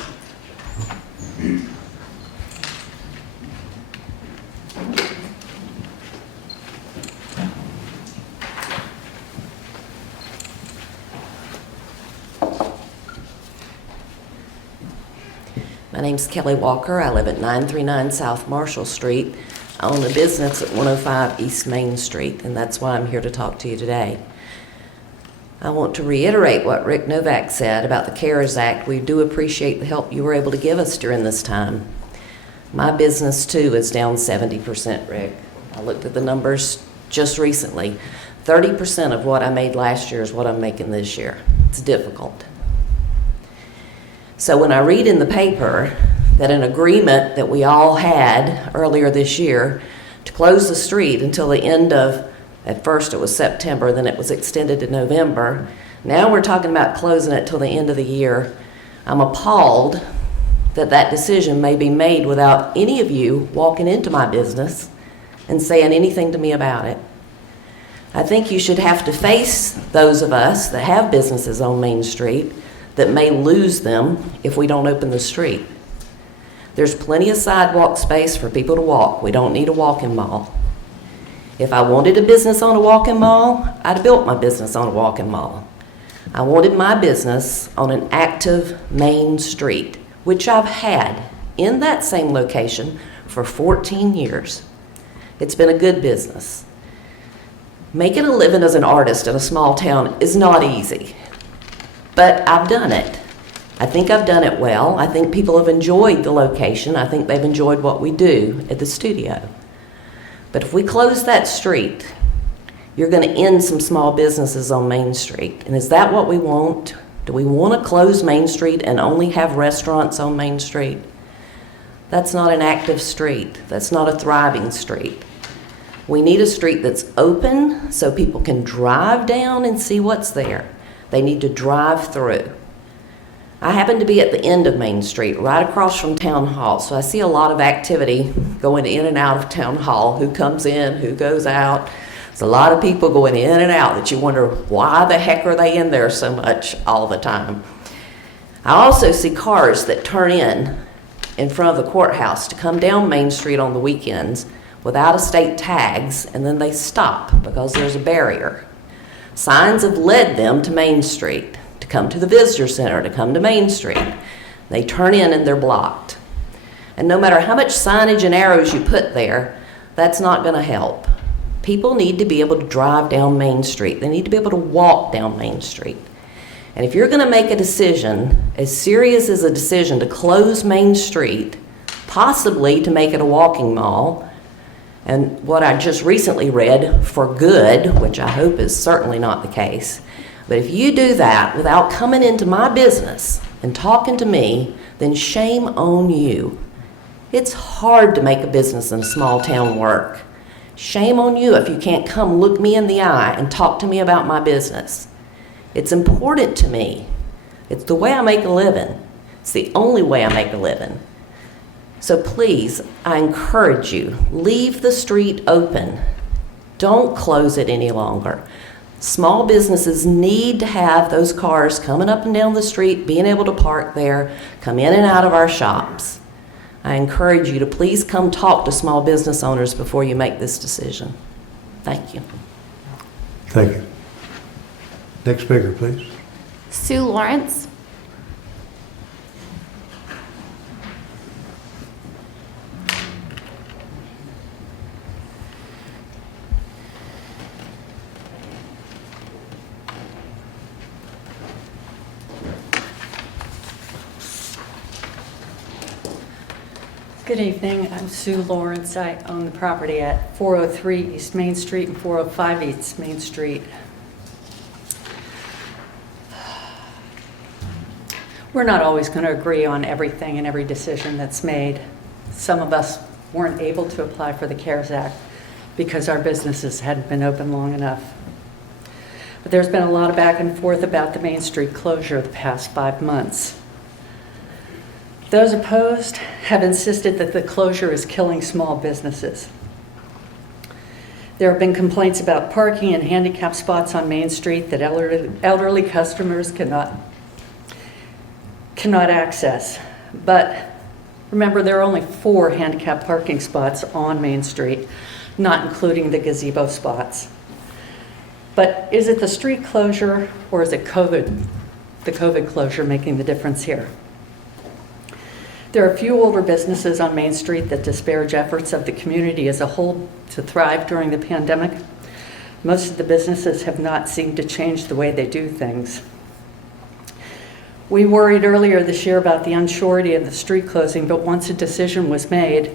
My name's Kelly Walker. I live at 939 South Marshall Street. I own a business at 105 East Main Street, and that's why I'm here to talk to you today. I want to reiterate what Rick Novak said about the CARES Act. We do appreciate the help you were able to give us during this time. My business, too, is down 70%, Rick. I looked at the numbers just recently. 30% of what I made last year is what I'm making this year. It's difficult. So when I read in the paper that an agreement that we all had earlier this year to close the street until the end of, at first it was September, then it was extended to November. Now we're talking about closing it till the end of the year. I'm appalled that that decision may be made without any of you walking into my business and saying anything to me about it. I think you should have to face those of us that have businesses on Main Street that may lose them if we don't open the street. There's plenty of sidewalk space for people to walk. We don't need a walking mall. If I wanted a business on a walking mall, I'd have built my business on a walking mall. I wanted my business on an active main street, which I've had in that same location for 14 years. It's been a good business. Making a living as an artist in a small town is not easy, but I've done it. I think I've done it well. I think people have enjoyed the location. I think they've enjoyed what we do at the studio. But if we close that street, you're going to end some small businesses on Main Street. And is that what we want? Do we want to close Main Street and only have restaurants on Main Street? That's not an active street. That's not a thriving street. We need a street that's open so people can drive down and see what's there. They need to drive through. I happen to be at the end of Main Street, right across from Town Hall, so I see a lot of activity going in and out of Town Hall, who comes in, who goes out. There's a lot of people going in and out that you wonder, why the heck are they in there so much all the time? I also see cars that turn in front of the courthouse to come down Main Street on the weekends without estate tags, and then they stop because there's a barrier. Signs have led them to Main Street, to come to the visitor center, to come to Main Street. They turn in and they're blocked. And no matter how much signage and arrows you put there, that's not going to help. People need to be able to drive down Main Street. They need to be able to walk down Main Street. And if you're going to make a decision as serious as a decision to close Main Street, possibly to make it a walking mall, and what I just recently read, for good, which I hope is certainly not the case, but if you do that without coming into my business and talking to me, then shame on you. It's hard to make a business in a small town work. Shame on you if you can't come look me in the eye and talk to me about my business. It's important to me. It's the way I make a living. It's the only way I make a living. So please, I encourage you, leave the street open. Don't close it any longer. Small businesses need to have those cars coming up and down the street, being able to park there, come in and out of our shops. I encourage you to please come talk to small business owners before you make this decision. Thank you. Thank you. Next speaker, please. Sue Lawrence. Good evening. I'm Sue Lawrence. I own the property at 403 East Main Street and 405 East Main Street. We're not always going to agree on everything and every decision that's made. Some of us weren't able to apply for the CARES Act because our businesses hadn't been open long enough. But there's been a lot of back and forth about the Main Street closure the past 5 months. Those opposed have insisted that the closure is killing small businesses. There have been complaints about parking and handicap spots on Main Street that elderly customers cannot access. But remember, there are only 4 handicap parking spots on Main Street, not including the gazebo spots. But is it the street closure or is it the COVID closure making the difference here? There are a few older businesses on Main Street that disparage efforts of the community as a whole to thrive during the pandemic. Most of the businesses have not seemed to change the way they do things. We worried earlier this year about the unsurety of the street closing, but once a decision was made,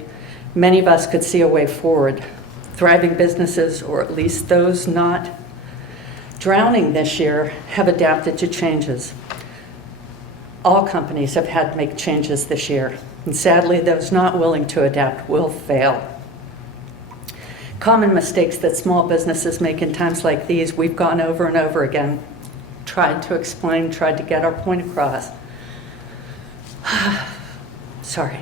many of us could see a way forward. Thriving businesses, or at least those not drowning this year, have adapted to changes. All companies have had to make changes this year, and sadly, those not willing to adapt will fail. Common mistakes that small businesses make in times like these, we've gone over and over again, tried to explain, tried to get our point across. Sorry.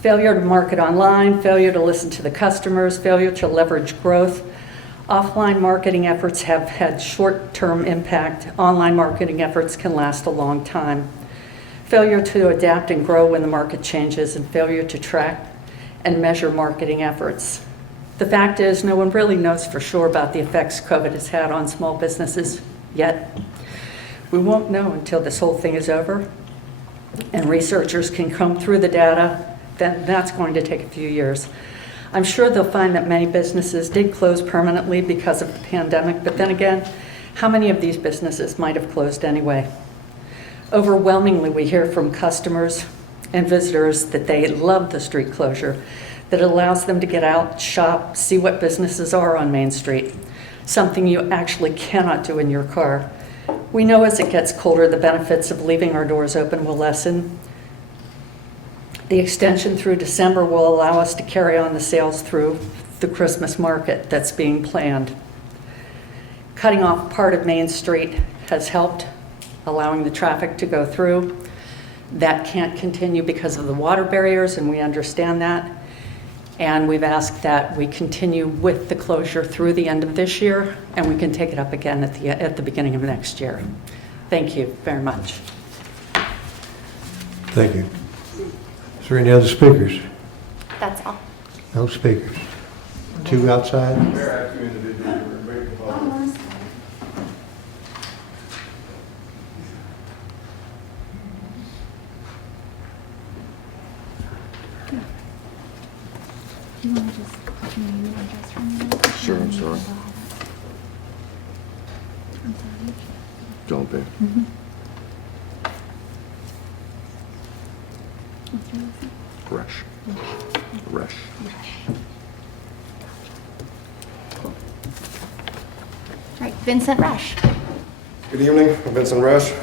Failure to market online, failure to listen to the customers, failure to leverage growth. Offline marketing efforts have had short-term impact. Online marketing efforts can last a long time. Failure to adapt and grow when the market changes, and failure to track and measure marketing efforts. The fact is, no one really knows for sure about the effects COVID has had on small businesses yet. We won't know until this whole thing is over and researchers can comb through the data. Then that's going to take a few years. I'm sure they'll find that many businesses did close permanently because of the pandemic, but then again, how many of these businesses might have closed anyway? Overwhelmingly, we hear from customers and visitors that they love the street closure, that it allows them to get out, shop, see what businesses are on Main Street, something you actually cannot do in your car. We know as it gets colder, the benefits of leaving our doors open will lessen. The extension through December will allow us to carry on the sales through the Christmas market that's being planned. Cutting off part of Main Street has helped, allowing the traffic to go through. That can't continue because of the water barriers, and we understand that. And we've asked that we continue with the closure through the end of this year, and we can take it up again at the beginning of next year. Thank you very much. Thank you. Is there any other speakers? That's all. No speakers. 2 outside? Sure, I'm sorry. Don't be. Resh. Resh. All right, Vincent Rush. Good evening, I'm Vincent Resh.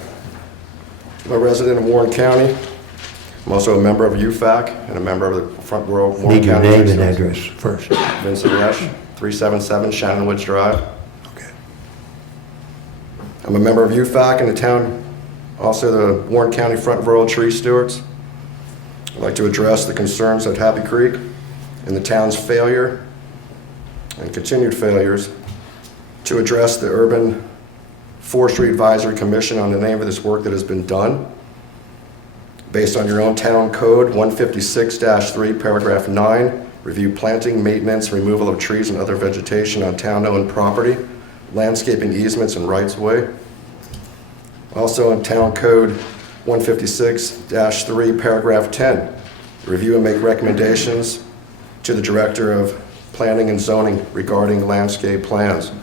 I'm a resident of Warren County. I'm also a member of UFAC and a member of the Front Royal Warren Need your County. name and address first. Vincent Resh, 377 Shannon Woods Drive. Okay. I'm a member of UFAC in the town, also the Warren County Front Rural Tree Stewards. I'd like to address the concerns at Happy Creek and the town's failure and continued failures to address the Urban Forestry Advisory Commission on the name of this work that has been done. Based on your own town code 156-3, paragraph 9, review planting, maintenance, removal of trees and other vegetation on town-owned property, landscaping easements and rights-of-way. Also in town code 156-3, paragraph 10, review and make recommendations to the Director of Planning and Zoning regarding landscape plans.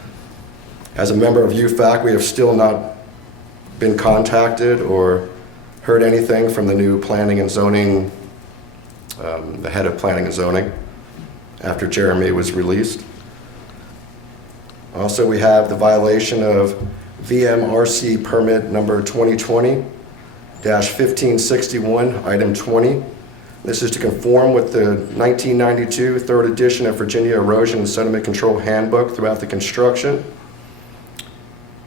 As a member of UFAC, we have still not been contacted or heard anything from the new Planning and Zoning, the head of Planning and Zoning, after Jeremy was released. Also, we have the violation of VMRC permit number 2020 1561, item 20. This is to conform with the 1992 third edition of Virginia Erosion and Sediment Control Handbook throughout the construction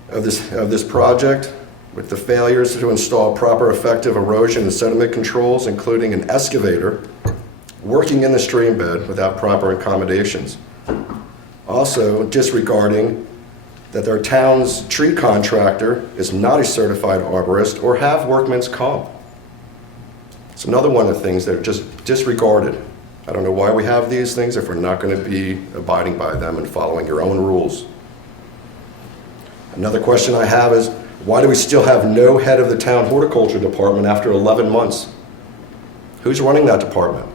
of this project, with the failures to install proper effective erosion and sediment controls, including an excavator working in the stream bed without proper accommodations. Also disregarding that their town's tree contractor is not a certified arborist or have workman's comp. It's another one of the things that are just disregarded. I don't know why we have these things if we're not going to be abiding by them and following your own rules. Another question I have is, why do we still have no head of the town horticulture department after 11 months? Who's running that department?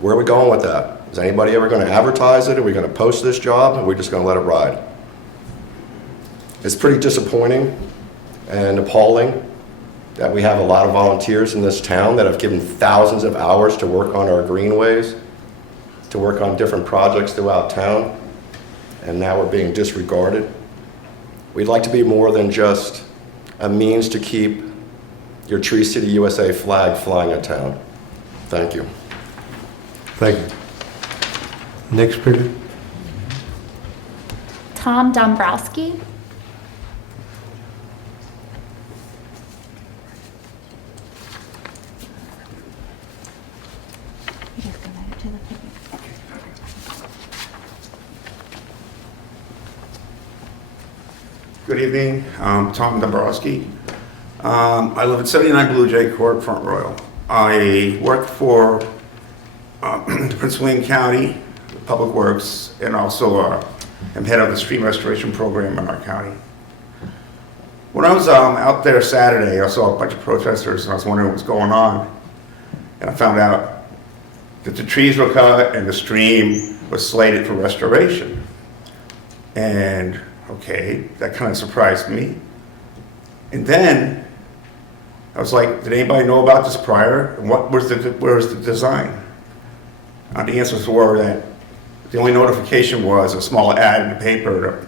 Where are we going with that? Is anybody ever going to advertise it? Are we going to post this job? Or are we just going to let it ride? It's pretty disappointing and appalling that we have a lot of volunteers in this town that have given thousands of hours to work on our greenways, to work on different projects throughout town, and now we're being disregarded. We'd like to be more than just a means to keep your Tree City USA flag flying at town. Thank you. Thank you. Next speaker. Tom Dombrowski. Good evening, Tom Dombrowski. I live at 79 Blue Jay Court, Front Royal. I work for the Prince William County Public Works, and also am head of the stream restoration program in our county. When I was out there Saturday, I saw a bunch of protesters, and I was wondering what was going on. And I found out that the trees were cut and the stream was slated for restoration. And okay, that kind of surprised me. And then I was like, did anybody know about this prior? And where was the design? The answers were that the only notification was a small ad in the paper that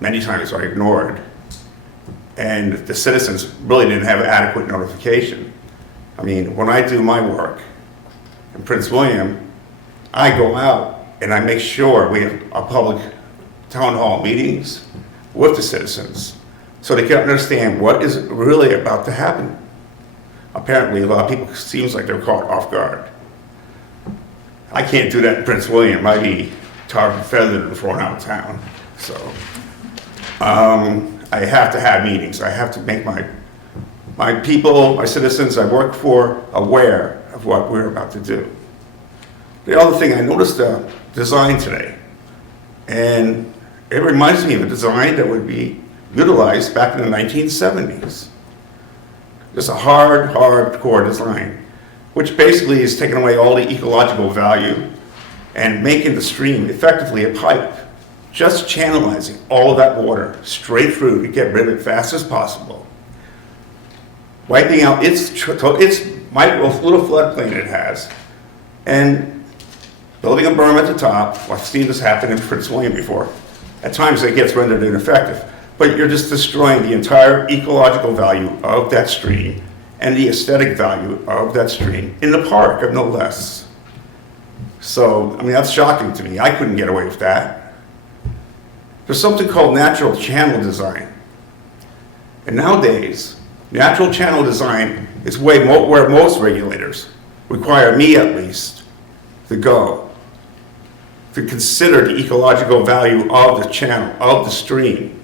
many times I ignored. And the citizens really didn't have adequate notification. I mean, when I do my work in Prince William, I go out and I make sure we have a public town hall meetings with the citizens so they can understand what is really about to happen. Apparently, a lot of people, seems like they're caught off guard. I can't do that in Prince William. I'd be tarred and feathered and thrown out of town. So I have to have meetings. I have to make my people, my citizens I work for, aware of what we're about to do. The other thing, I noticed the design today, and it reminds me of a design that would be utilized back in the 1970s. Just a hardcore design, which basically is taking away all the ecological value and making the stream effectively a pipe, just channelizing all of that water straight through to get rid of it fast as possible, wiping out its little floodplain it has, and building a berm at the top. I've seen this happen in Prince William before. At times it gets rendered ineffective, but you're just destroying the entire ecological value of that stream and the aesthetic value of that stream in the park, of no less. So, I mean, that's shocking to me. I couldn't get away with that. There's something called natural channel design. And nowadays, natural channel design is where most regulators require me, at least, to go, to consider the ecological value of the channel, of the stream,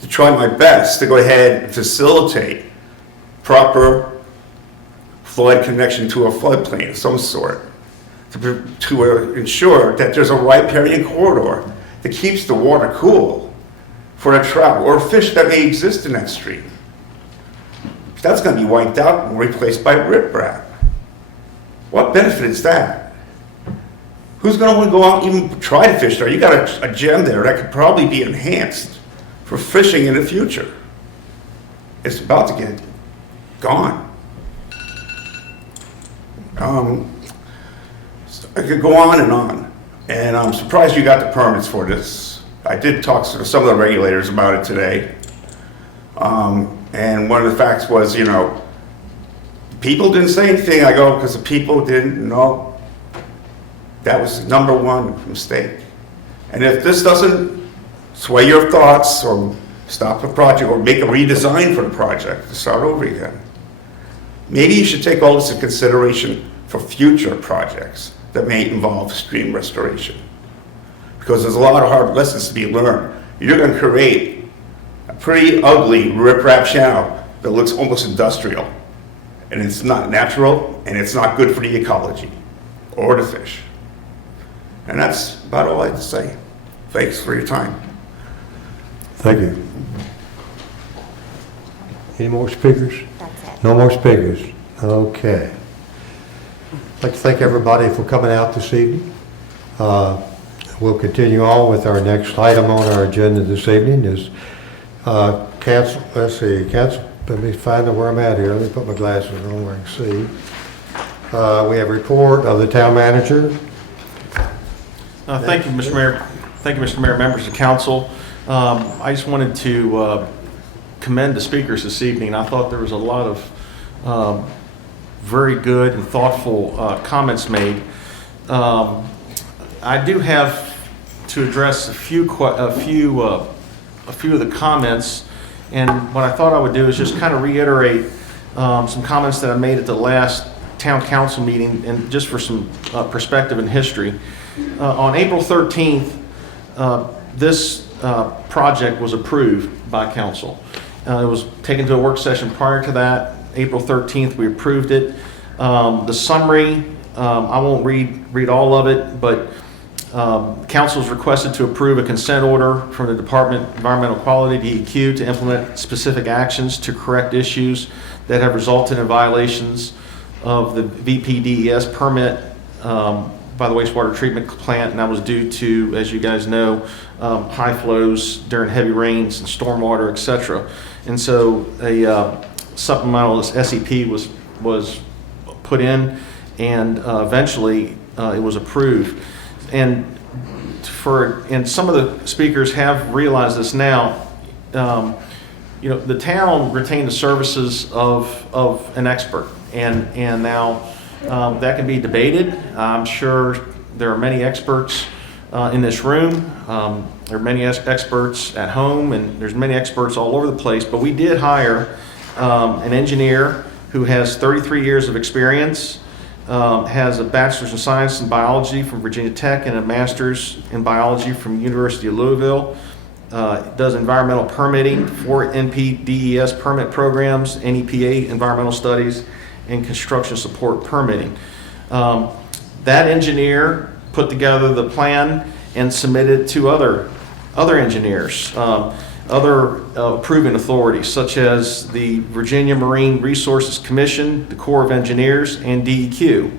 to try my best to go ahead and facilitate proper flood connection to a floodplain of some sort, to ensure that there's a riparian corridor that keeps the water cool for a trout or fish that may exist in that stream. That's going to be wiped out and replaced by riprap. What benefit is that? Who's going to want to go out and even try to fish there? You got a gem there that could probably be enhanced for fishing in the future. It's about to get gone. I could go on, and I'm surprised you got the permits for this. I did talk to some of the regulators about it today, And one of the facts was, people didn't say anything. I go, because the people didn't know. That was the number one mistake. And if this doesn't sway your thoughts or stop the project or make a redesign for the project to start over again, maybe you should take all this into consideration for future projects that may involve stream restoration. Because there's a lot of hard lessons to be learned. You're going to create a pretty ugly riprap channel that looks almost industrial. And it's not natural, and it's not good for the ecology or the fish. And that's about all I have to say. Thanks for your time. Thank you. Any more speakers? That's it. No more speakers. Okay. I'd like to thank everybody for coming out this evening. We'll continue on with our next item on our agenda this evening is council. Let's see, council. Let me find where I'm at here. Let me put my glasses on where I can see. We have a report of the town manager. Thank you, Mr. Mayor. Thank you, Mr. Mayor, members of council. I just wanted to commend the speakers this evening. I thought there was a lot of very good and thoughtful comments made. I do have to address a few of the comments, and what I thought I would do is just kind of reiterate some comments that I made at the last town council meeting, and just for some perspective and history. On April 13th, this project was approved by council. It was taken to a work session prior to that. April 13th, we approved it. The summary, I won't read all of it, but council is requested to approve a consent order from the Department of Environmental Quality, DEQ, to implement specific actions to correct issues that have resulted in violations of the VPDES permit by the wastewater treatment plant, and that was due to, as you guys know, high flows during heavy rains and stormwater, etc. And so a supplemental SEP was put in, and eventually it was approved. And some of the speakers have realized this now. The town retained the services of an expert, and now that can be debated. I'm sure there are many experts in this room. There are many experts at home, and there's many experts all over the place. But we did hire an engineer who has 33 years of experience, has a bachelor's in science and biology from Virginia Tech and a master's in biology from University of Louisville. Does environmental permitting for NPDES permit programs, NEPA environmental studies, and construction support permitting. That engineer put together the plan and submitted to other engineers, other approving authorities, such as the Virginia Marine Resources Commission, the Corps of Engineers, and DEQ.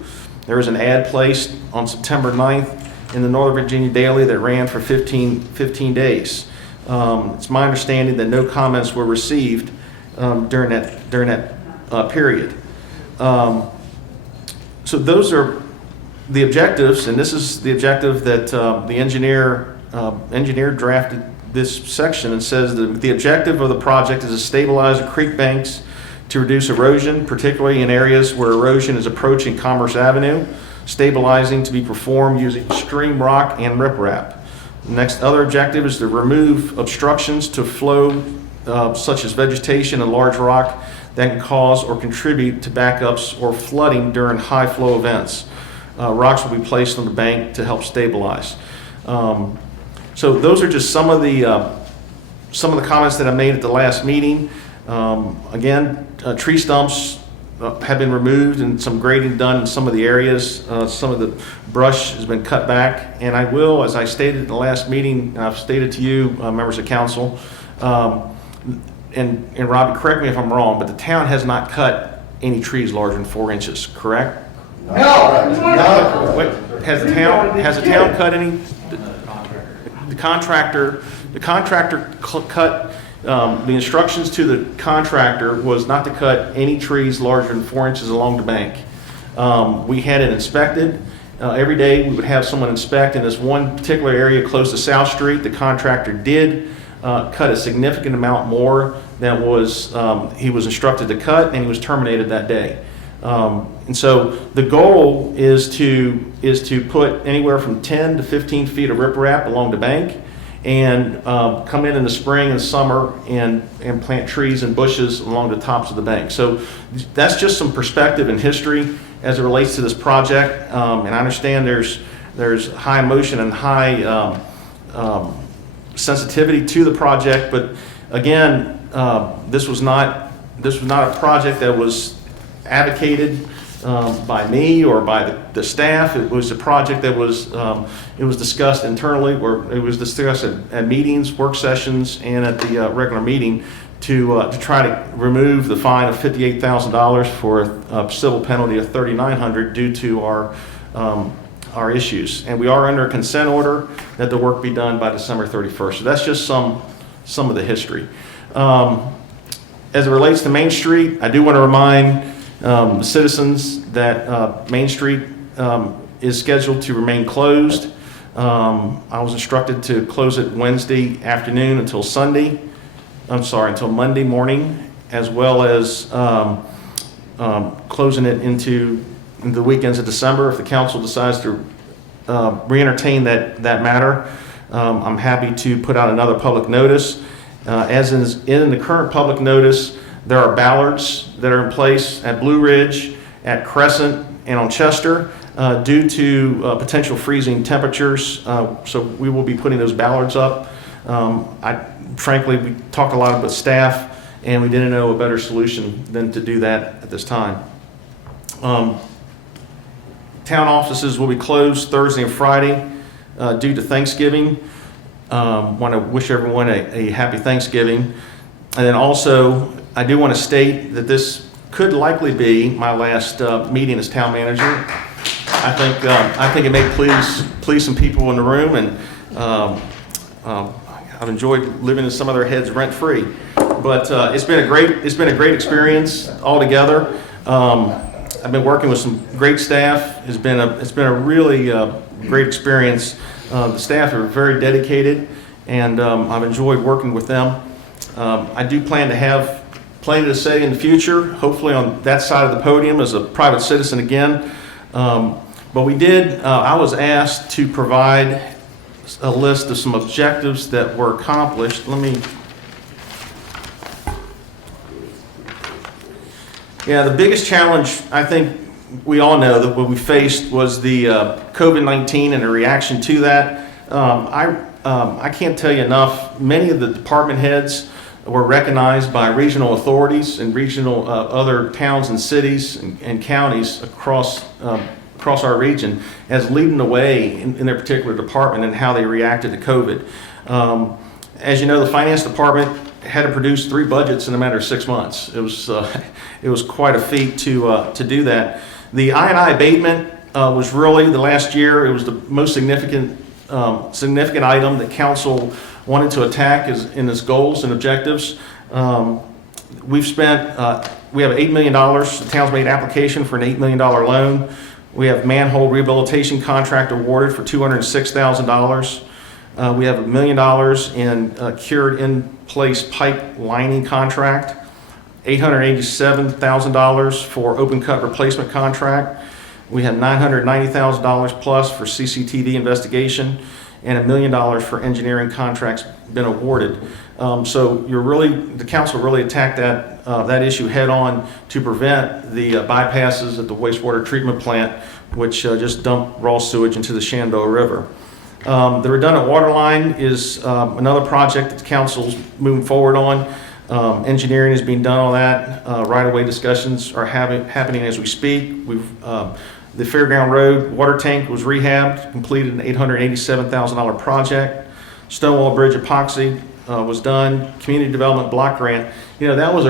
There was an ad placed on September 9th in the Northern Virginia Daily that ran for 15 days. It's my understanding that no comments were received during that period. So those are the objectives, and this is the objective that the engineer drafted this section, and says that the objective of the project is to stabilize the creek banks to reduce erosion, particularly in areas where erosion is approaching Commerce Avenue, stabilizing to be performed using stream rock and riprap. The next other objective is to remove obstructions to flow, such as vegetation and large rock that can cause or contribute to backups or flooding during high flow events. Rocks will be placed on the bank to help stabilize. So those are just some of the comments that I made at the last meeting. Again, tree stumps have been removed and some grading done in some of the areas. Some of the brush has been cut back, and I will, as I stated at the last meeting, and I've stated to you, members of council, and Robbie, correct me if I'm wrong, but the town has not cut any trees larger than 4 inches, correct? No. Wait, has the town cut any? The contractor cut. The instructions to the contractor was not to cut any trees larger than 4 inches along the bank. We had it inspected. Every day we would have someone inspect. In this one particular area close to South Street, the contractor did cut a significant amount more that was, he was instructed to cut, and he was terminated that day. And so the goal is to put anywhere from 10 to 15 feet of riprap along the bank, and come in the spring and summer and plant trees and bushes along the tops of the bank. So that's just some perspective and history as it relates to this project. And I understand there's high emotion and high sensitivity to the project, but again, this was not a project that was advocated by me or by the staff. It was a project that was discussed internally, or it was discussed at meetings, work sessions, and at the regular meeting to try to remove the fine of $58,000 for a civil penalty of $3,900 due to our issues. And we are under a consent order that the work be done by December 31st. So that's just some of the history. As it relates to Main Street, I do want to remind the citizens that Main Street is scheduled to remain closed. I was instructed to close it Wednesday afternoon until Monday morning, as well as closing it into the weekends of December. If the council decides to re-entertain that matter, I'm happy to put out another public notice. As is in the current public notice, there are ballards that are in place at Blue Ridge, at Crescent, and on Chester due to potential freezing temperatures. So we will be putting those ballards up. Frankly, we talked a lot with staff, and we didn't know a better solution than to do that at this time. Town offices will be closed Thursday and Friday due to Thanksgiving. Want to wish everyone a happy Thanksgiving. And then also, I do want to state that this could likely be my last meeting as town manager. I think it may please some people in the room, and I've enjoyed living in some of their heads rent-free. But it's been a great experience altogether. I've been working with some great staff. It's been a really great experience. The staff are very dedicated, and I've enjoyed working with them. I do plan to have plenty to say in the future, hopefully on that side of the podium as a private citizen again. But I was asked to provide a list of some objectives that were accomplished. The biggest challenge, I think we all know that what we faced was the COVID-19 and the reaction to that. I can't tell you enough. Many of the department heads were recognized by regional authorities and regional other towns and cities and counties across our region as leading the way in their particular department and how they reacted to COVID. As you know, the finance department had to produce 3 budgets in a matter of 6 months. It was quite a feat to do that. The I&I abatement was really the last year. It was the most significant item that council wanted to attack in its goals and objectives. We have $8 million. The town's made application for an $8 million loan. We have manhole rehabilitation contract awarded for $206,000. We have $1 million in cured in-place pipe lining contract, $887,000 for open cut replacement contract. We have $990,000 plus for CCTV investigation, and $1 million for engineering contracts been awarded. So the council really attacked that issue head on to prevent the bypasses at the wastewater treatment plant, which just dump raw sewage into the Shenandoah River. The redundant water line is another project that the council's moving forward on. Engineering is being done on that. Right-of-way discussions are happening as we speak. The Fairground Road water tank was rehabbed, completed an $887,000 project. Stonewall Bridge epoxy was done. Community development block grant. That was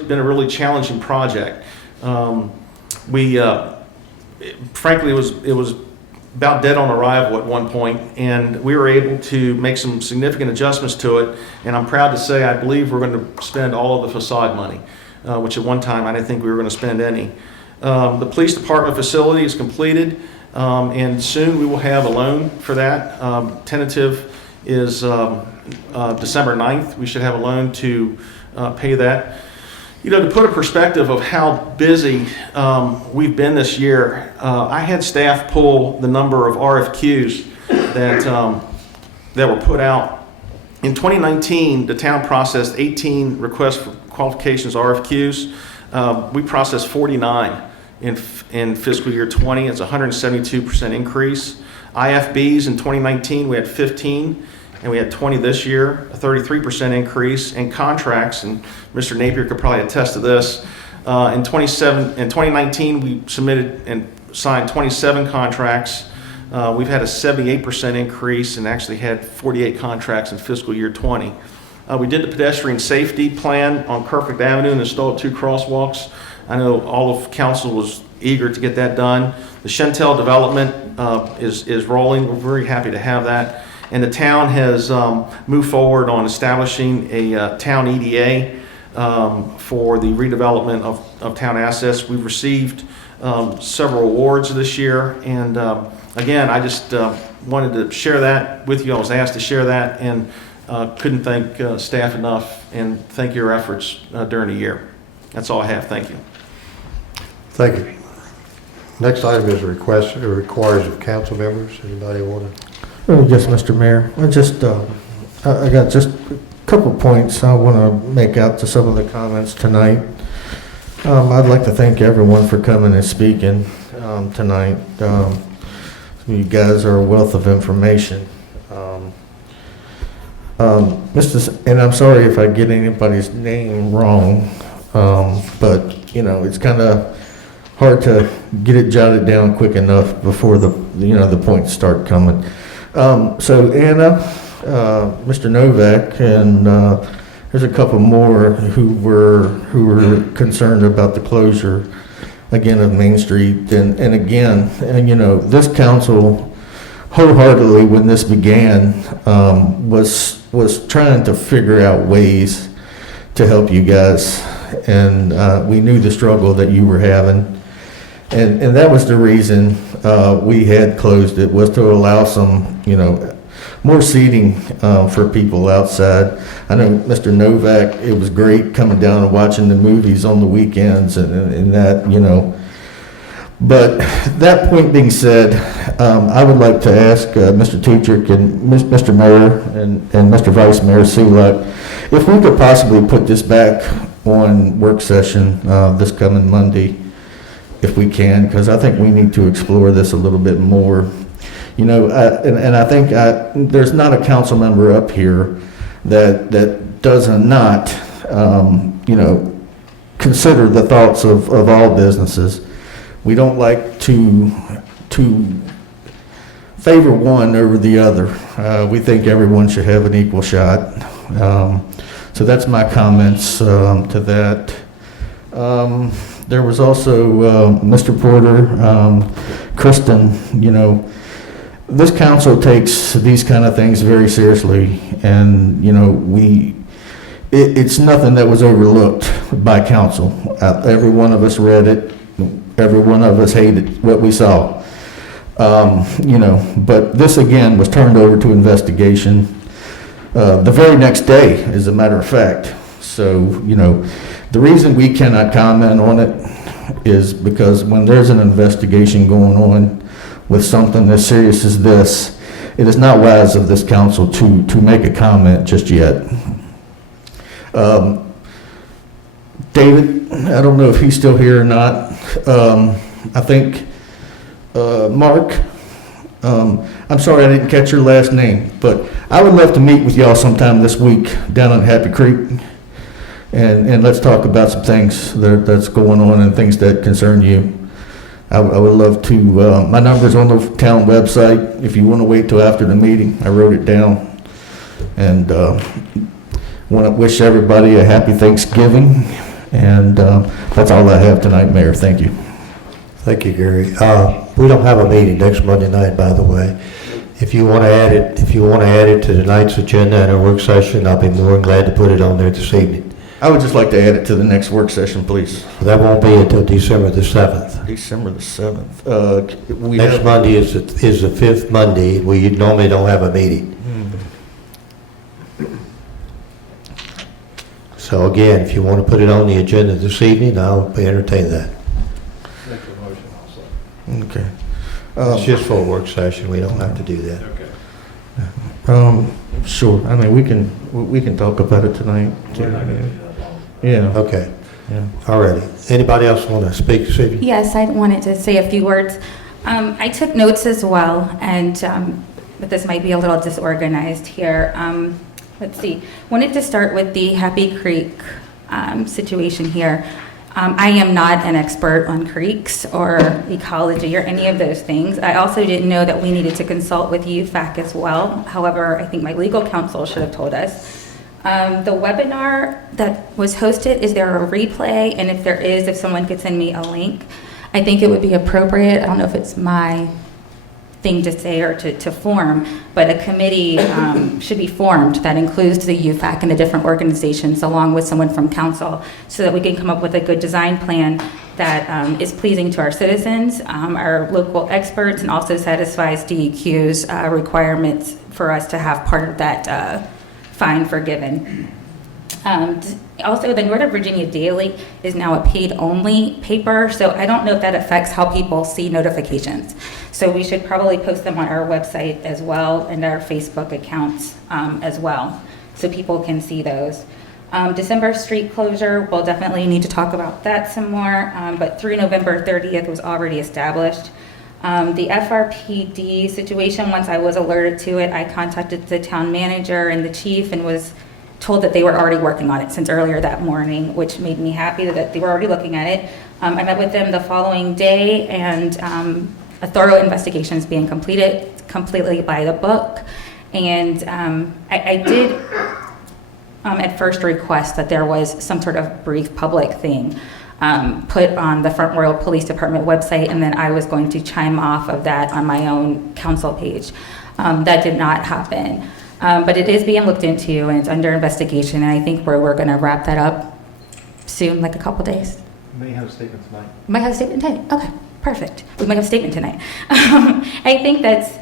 been a really challenging project. Frankly, it was about dead on arrival at one point, and we were able to make some significant adjustments to it, and I'm proud to say I believe we're going to spend all of the facade money, which at one time I didn't think we were going to spend any. The police department facility is completed, and soon we will have a loan for that. Tentative is December 9th. We should have a loan to pay that. You know, to put a perspective of how busy we've been this year, I had staff pull the number of RFQs that were put out. In 2019, the town processed 18 requests for qualifications RFQs. We processed 49 in fiscal year 20. It's a 172% increase. IFBs in 2019, we had 15, and we had 20 this year, a 33% increase. And contracts, and Mr. Napier could probably attest to this, in 2019, we submitted and signed 27 contracts. We've had a 78% increase and actually had 48 contracts in fiscal year 20. We did the pedestrian safety plan on Perfect Avenue and installed 2 crosswalks. I know all of council was eager to get that done. The Chantel development is rolling. We're very happy to have that. And the town has moved forward on establishing a town EDA for the redevelopment of town assets. We've received several awards this year, and again, I just wanted to share that with you. I was asked to share that, and couldn't thank staff enough, and thank your efforts during the year. That's all I have. Thank you. Thank you. Next item is a request, it requires of council members. Anybody want to? Yes, Mr. Mayor. I got just a couple points I want to make out to some of the comments tonight. I'd like to thank everyone for coming and speaking tonight. You guys are a wealth of information. And I'm sorry if I get anybody's name wrong, but you know, it's kind of hard to get it jotted down quick enough before the points start coming. So Anna, Mr. Novak, and there's a couple more who were concerned about the closure again of Main Street, and again, you know, this council wholeheartedly, when this began, was trying to figure out ways to help you guys, and we knew the struggle that you were having, and that was the reason we had closed it, was to allow some, you know, more seating for people outside. I know Mr. Novak, it was great coming down and watching the movies on the weekends and that, you know. But that point being said, I would like to ask Mr. Tuchik and Mr. Mayor and Mr. Vice Mayor Sulak if we could possibly put this back on work session this coming Monday, if we can, because I think we need to explore this a little bit more. You know, and I think there's not a council member up here that does not, you know, consider the thoughts of all businesses. We don't like to favor one over the other. We think everyone should have an equal shot. So that's my comments to that. There was also Mr. Porter, Kristen, you know, this council takes these kind of things very seriously, and you know, it's nothing that was overlooked by council. Every one of us read it. Every one of us hated what we saw. You know, but this again was turned over to investigation the very next day, as a matter of fact. So, you know, the reason we cannot comment on it is because when there's an investigation going on with something as serious as this, it is not wise of this council to make a comment just yet. David, I don't know if he's still here or not. I think Mark, I'm sorry I didn't catch your last name, but I would love to meet with y'all sometime this week down in Happy Creek, and let's talk about some things that's going on and things that concern you. I would love to, my number's on the town website. If you want to wait till after the meeting, I wrote it down. And want to wish everybody a happy Thanksgiving. And that's all I have tonight, Mayor. Thank you. Thank you, Gary. We don't have a meeting next Monday night, by the way. If you want to add it to tonight's agenda in a work session, I'll be more than glad to put it on there this evening. I would just like to add it to the next work session, please. That won't be until December the 7th. December the 7th. Next Monday is the 5th Monday. We normally don't have a meeting. So again, if you want to put it on the agenda this evening, I'll entertain that. Make a motion also. Okay. It's just for a work session, we don't have to do that. Okay. Sure. I mean, we can talk about it tonight. We're not going to do that long. Yeah. Okay, Yeah. all righty. Anybody else want to speak this evening? Yes, I wanted to say a few words. I took notes as well, and but this might be a little disorganized here. Let's see. Wanted to start with the Happy Creek situation here. I am not an expert on creeks or ecology or any of those things. I also didn't know that we needed to consult with UFAC as well. However, I think my legal counsel should have told us. The webinar that was hosted, is there a replay? And if there is, if someone could send me a link, I think it would be appropriate. I don't know if it's my thing to say or to form, but a committee should be formed that includes the UFAC and the different organizations along with someone from council so that we can come up with a good design plan that is pleasing to our citizens, our local experts, and also satisfies DEQ's requirements for us to have part of that fine forgiven. Also, the Northern Virginia Daily is now a paid-only paper, so I don't know if that affects how people see notifications. So we should probably post them on our website as well and our Facebook accounts as well, so people can see those. December street closure, we'll definitely need to talk about that some more, but through November 30th was already established. The FRPD situation, once I was alerted to it, I contacted the town manager and the chief and was told that they were already working on it since earlier that morning, which made me happy that they were already looking at it. I met with them the following day, and a thorough investigation is being completed completely by the book. And I did at first request that there was some sort of brief public thing put on the Front Royal Police Department website, and then I was going to chime off of that on my own council page. That did not happen. But it is being looked into and it's under investigation, and I think we're going to wrap that up soon, like a couple days. You may have a statement tonight. We might have a statement tonight. Okay, perfect. We might have a statement tonight. I think that's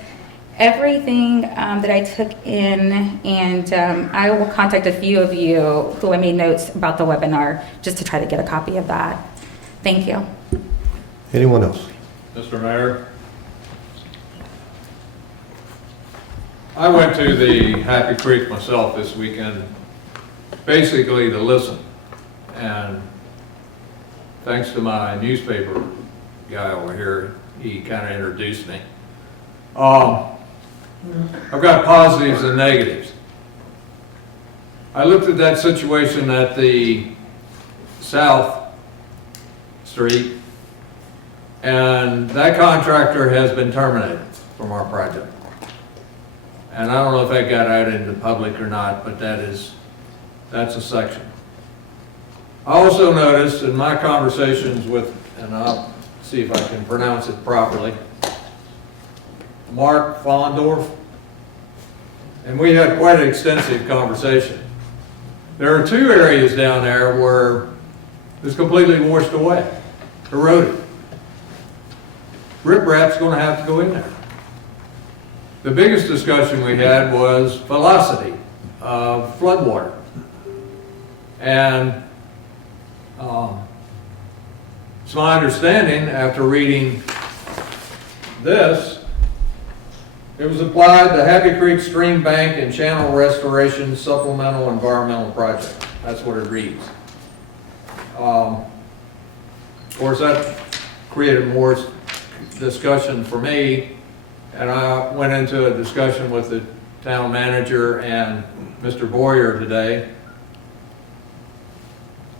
everything that I took in, and I will contact a few of you who I made notes about the webinar just to try to get a copy of that. Thank you. Anyone else? Mr. Mayor, I went to the Happy Creek myself this weekend, basically to listen. And thanks to my newspaper guy over here, he kind of introduced me. I've got positives and negatives. I looked at that situation at the South Street, and that contractor has been terminated from our project. And I don't know if that got out into the public or not, but that's a section. I also noticed in my conversations with, and I'll see if I can pronounce it properly, Mark Frondorf, and we had quite an extensive conversation. There are two areas down there where it's completely washed away, eroded. Riprap's going to have to go in there. The biggest discussion we had was velocity of floodwater. And it's my understanding, after reading this, it was applied to Happy Creek Stream Bank and Channel Restoration Supplemental Environmental Project. That's what it reads. Of course, that created more discussion for me. And I went into a discussion with the town manager and Mr. Boyer today.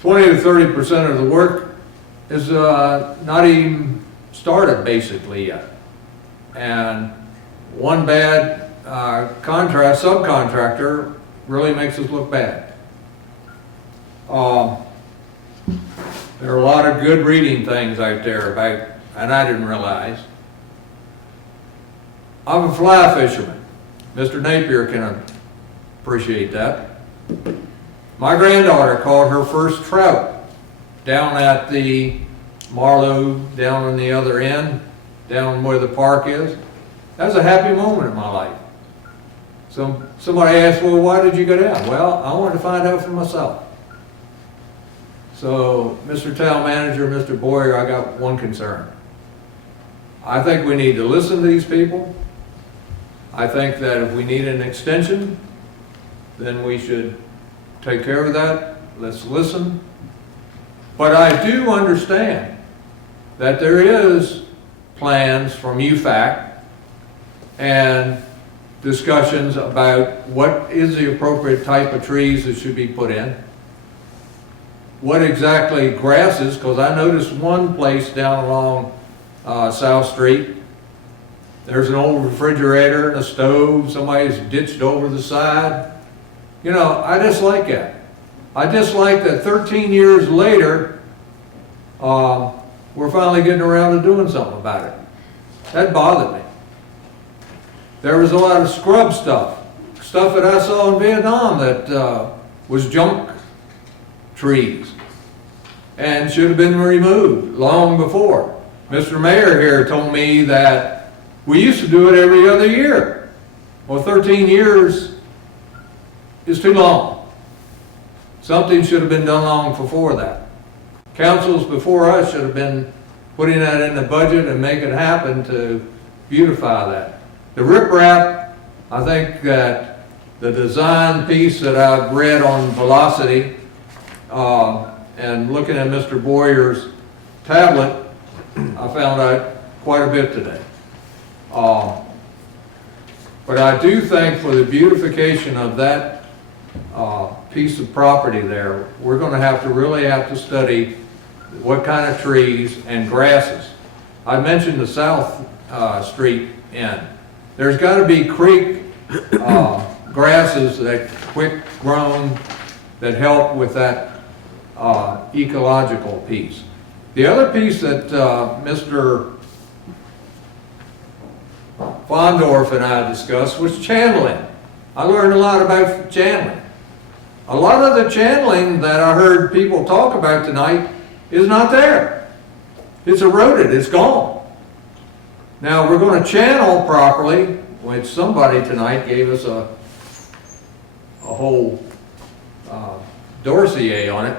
20 to 30% of the work is not even started basically yet. And one bad subcontractor really makes us look bad. There are a lot of good reading things out there about, and I didn't realize. I'm a fly fisherman. Mr. Napier can appreciate that. My granddaughter caught her first trout down at the Marlow, down on the other end, down where the park is. That was a happy moment in my life. Somebody asked, well, why did you go down? Well, I wanted to find out for myself. So, Mr. Town Manager, Mr. Boyer, I got one concern. I think we need to listen to these people. I think that if we need an extension, then we should take care of that. Let's listen. But I do understand that there is plans from UFAC and discussions about what is the appropriate type of trees that should be put in. What exactly grasses, because I noticed one place down along South Street, there's an old refrigerator and a stove, somebody's ditched over the side. You know, I dislike that. I dislike that 13 years later, we're finally getting around to doing something about it. That bothered me. There was a lot of scrub stuff that I saw in Vietnam that was junk trees and should have been removed long before. Mr. Mayor here told me that we used to do it every other year. Well, 13 years is too long. Something should have been done long before that. Councils before us should have been putting that in the budget and make it happen to beautify that. The riprap, I think that the design piece that I've read on velocity and looking at Mr. Boyer's tablet, I found out quite a bit today. But I do think for the beautification of that piece of property there, we're going to really have to study what kind of trees and grasses. I mentioned the South Street end. There's got to be creek grasses that quick grown that help with that ecological piece. The other piece that Mr. Frondorf and I discussed was channeling. I learned a lot about channeling. A lot of the channeling that I heard people talk about tonight is not there. It's eroded, it's gone. Now we're going to channel properly, which somebody tonight gave us a whole dossier on it.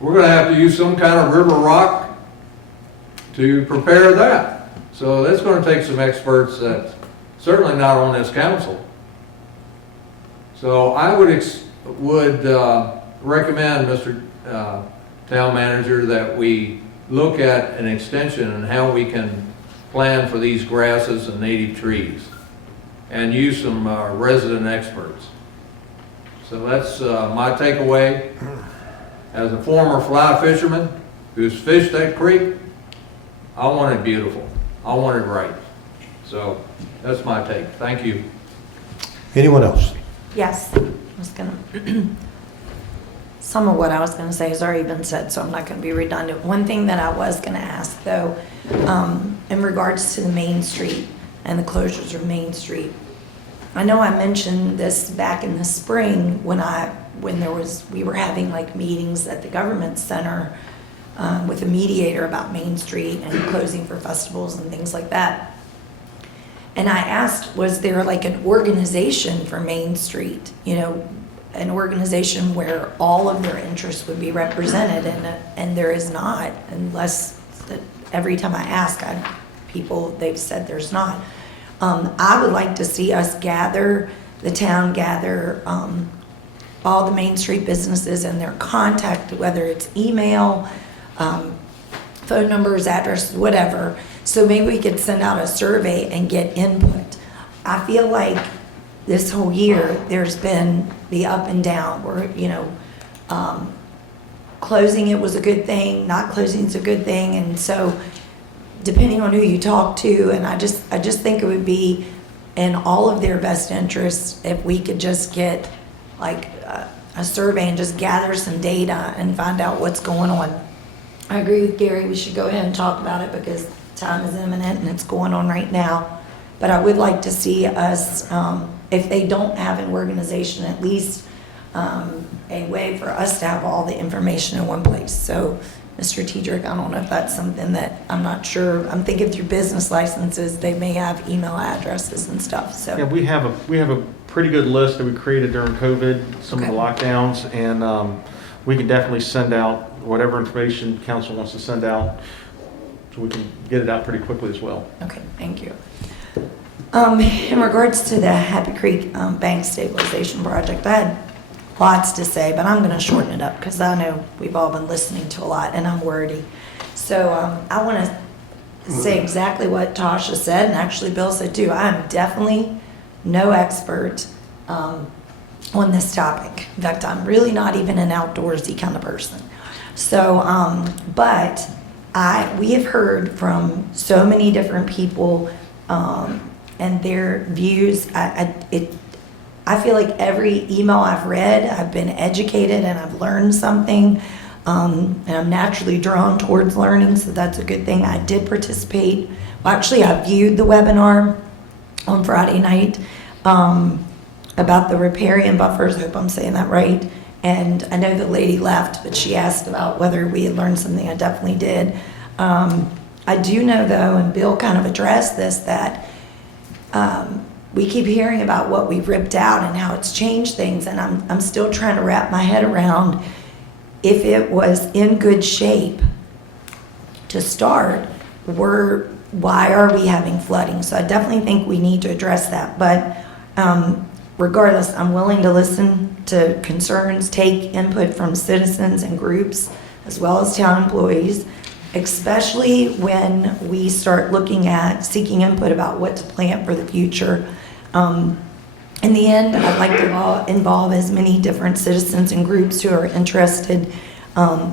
We're going to have to use some kind of river rock to prepare that. So that's going to take some experts that's certainly not on this council. So I would recommend, Mr. Town Manager, that we look at an extension and how we can plan for these grasses and native trees and use some resident experts. So that's my takeaway. As a former fly fisherman who's fished that creek, I want it beautiful. I want it right. So that's my take. Thank you. Anyone else? Yes, I was gonna, some of what I was gonna say has already been said, so I'm not gonna be redundant. One thing that I was gonna ask though, in regards to the Main Street and the closures of Main Street, I know I mentioned this back in the spring when we were having like meetings at the government center with a mediator about Main Street and closing for festivals and things like that. And I asked, was there like an organization for Main Street, you know, an organization where all of their interests would be represented, and there is not, unless every time I ask people, they've said there's not. I would like to see us gather all the Main Street businesses and their contact, whether it's email, phone numbers, addresses, whatever. So maybe we could send out a survey and get input. I feel like this whole year there's been the up and down where, you know, closing it was a good thing, not closing is a good thing. And so depending on who you talk to, and I just think it would be in all of their best interests if we could just get like a survey and just gather some data and find out what's going on. I agree with Gary, we should go ahead and talk about it because time is imminent and it's going on right now. But I would like to see us, if they don't have an organization, at least a way for us to have all the information in one place. So, Mr. Tiedrick, I don't know if that's something that, I'm not sure. I'm thinking through business licenses, they may have email addresses and stuff, so. Yeah, we have a pretty good list that we created during COVID, some of the lockdowns, and we can definitely send out whatever information council wants to send out, so we can get it out pretty quickly as well. Okay, thank you. In regards to the Happy Creek Bank Stabilization Project, I had lots to say, but I'm going to shorten it up because I know we've all been listening to a lot and I'm wordy. So I want to say exactly what Tasha said, and actually Bill said too. I'm definitely no expert on this topic. In fact, I'm really not even an outdoorsy kind of person. So, but we have heard from so many different people and their views. I feel like every email I've read, I've been educated and I've learned something. And I'm naturally drawn towards learning, so that's a good thing. I did participate. Well, actually, I viewed the webinar on Friday night about the riparian buffers. I hope I'm saying that right. And I know the lady left, but she asked about whether we had learned something. I definitely did. I do know, though, and Bill kind of addressed this, that we keep hearing about what we've ripped out and how it's changed things, and I'm still trying to wrap my head around if it was in good shape to start, why are we having flooding? So I definitely think we need to address that. But regardless, I'm willing to listen to concerns, take input from citizens and groups, as well as town employees, especially when we start looking at seeking input about what to plant for the future. In the end, I'd like to involve as many different citizens and groups who are interested,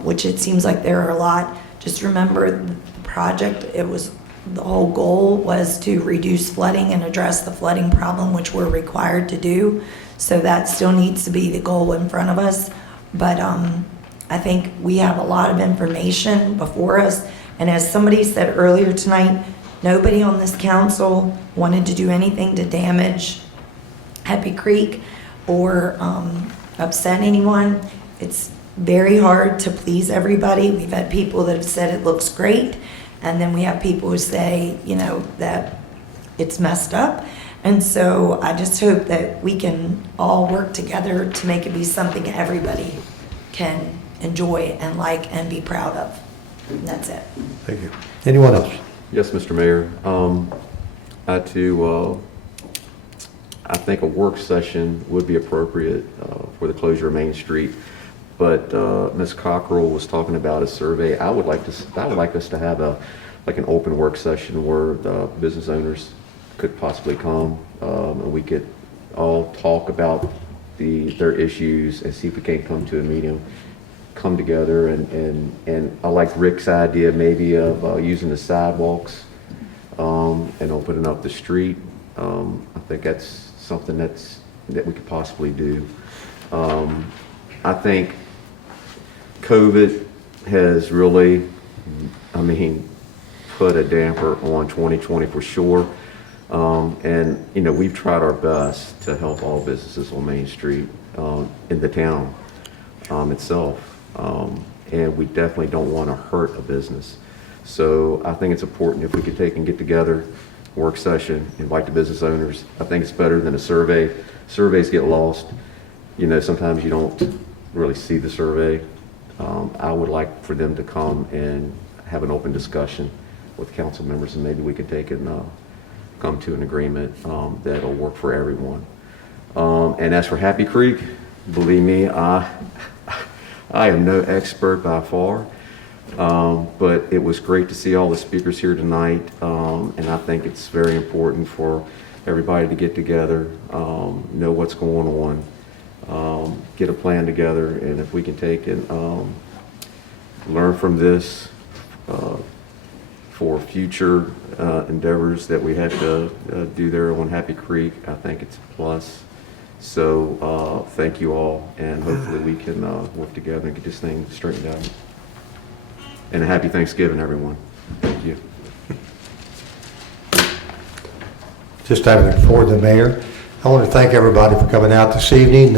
which it seems like there are a lot. Just remember the project, the whole goal was to reduce flooding and address the flooding problem, which we're required to do. So that still needs to be the goal in front of us. But I think we have a lot of information before us. And as somebody said earlier tonight, nobody on this council wanted to do anything to damage Happy Creek or upset anyone. It's very hard to please everybody. We've had people that have said it looks great, and then we have people who say, that it's messed up. And so I just hope that we can all work together to make it be something everybody can enjoy and like and be proud of. And that's it. Thank you. Anyone else? Yes, Mr. Mayor. I think a work session would be appropriate for the closure of Main Street. But Ms. Cockrell was talking about a survey. I would like us to have an open work session where the business owners could possibly come and we could all talk about their issues and see if we can't come to a meeting, come together, and I like Rick's idea maybe of using the sidewalks and opening up the street. I think that's something that we could possibly do. I think COVID has really, put a damper on 2020 for sure. And, we've tried our best to help all businesses on Main Street in the town itself. And we definitely don't want to hurt a business. So I think it's important if we could take and get together, work session, invite the business owners. I think it's better than a survey. Surveys get lost. Sometimes you don't really see the survey. I would like for them to come and have an open discussion with council members, and maybe we can take and come to an agreement that'll work for everyone. And as for Happy Creek, believe me, I am no expert by far, but it was great to see all the speakers here tonight, and I think it's very important for everybody to get together, know what's going on, get a plan together, and if we can take and learn from this for future endeavors that we have to do there on Happy Creek, I think it's a plus. So thank you all, and hopefully we can work together and get this thing straightened out. And a happy Thanksgiving, everyone. Thank you. Just having it for the mayor. I want to thank everybody for coming out this evening.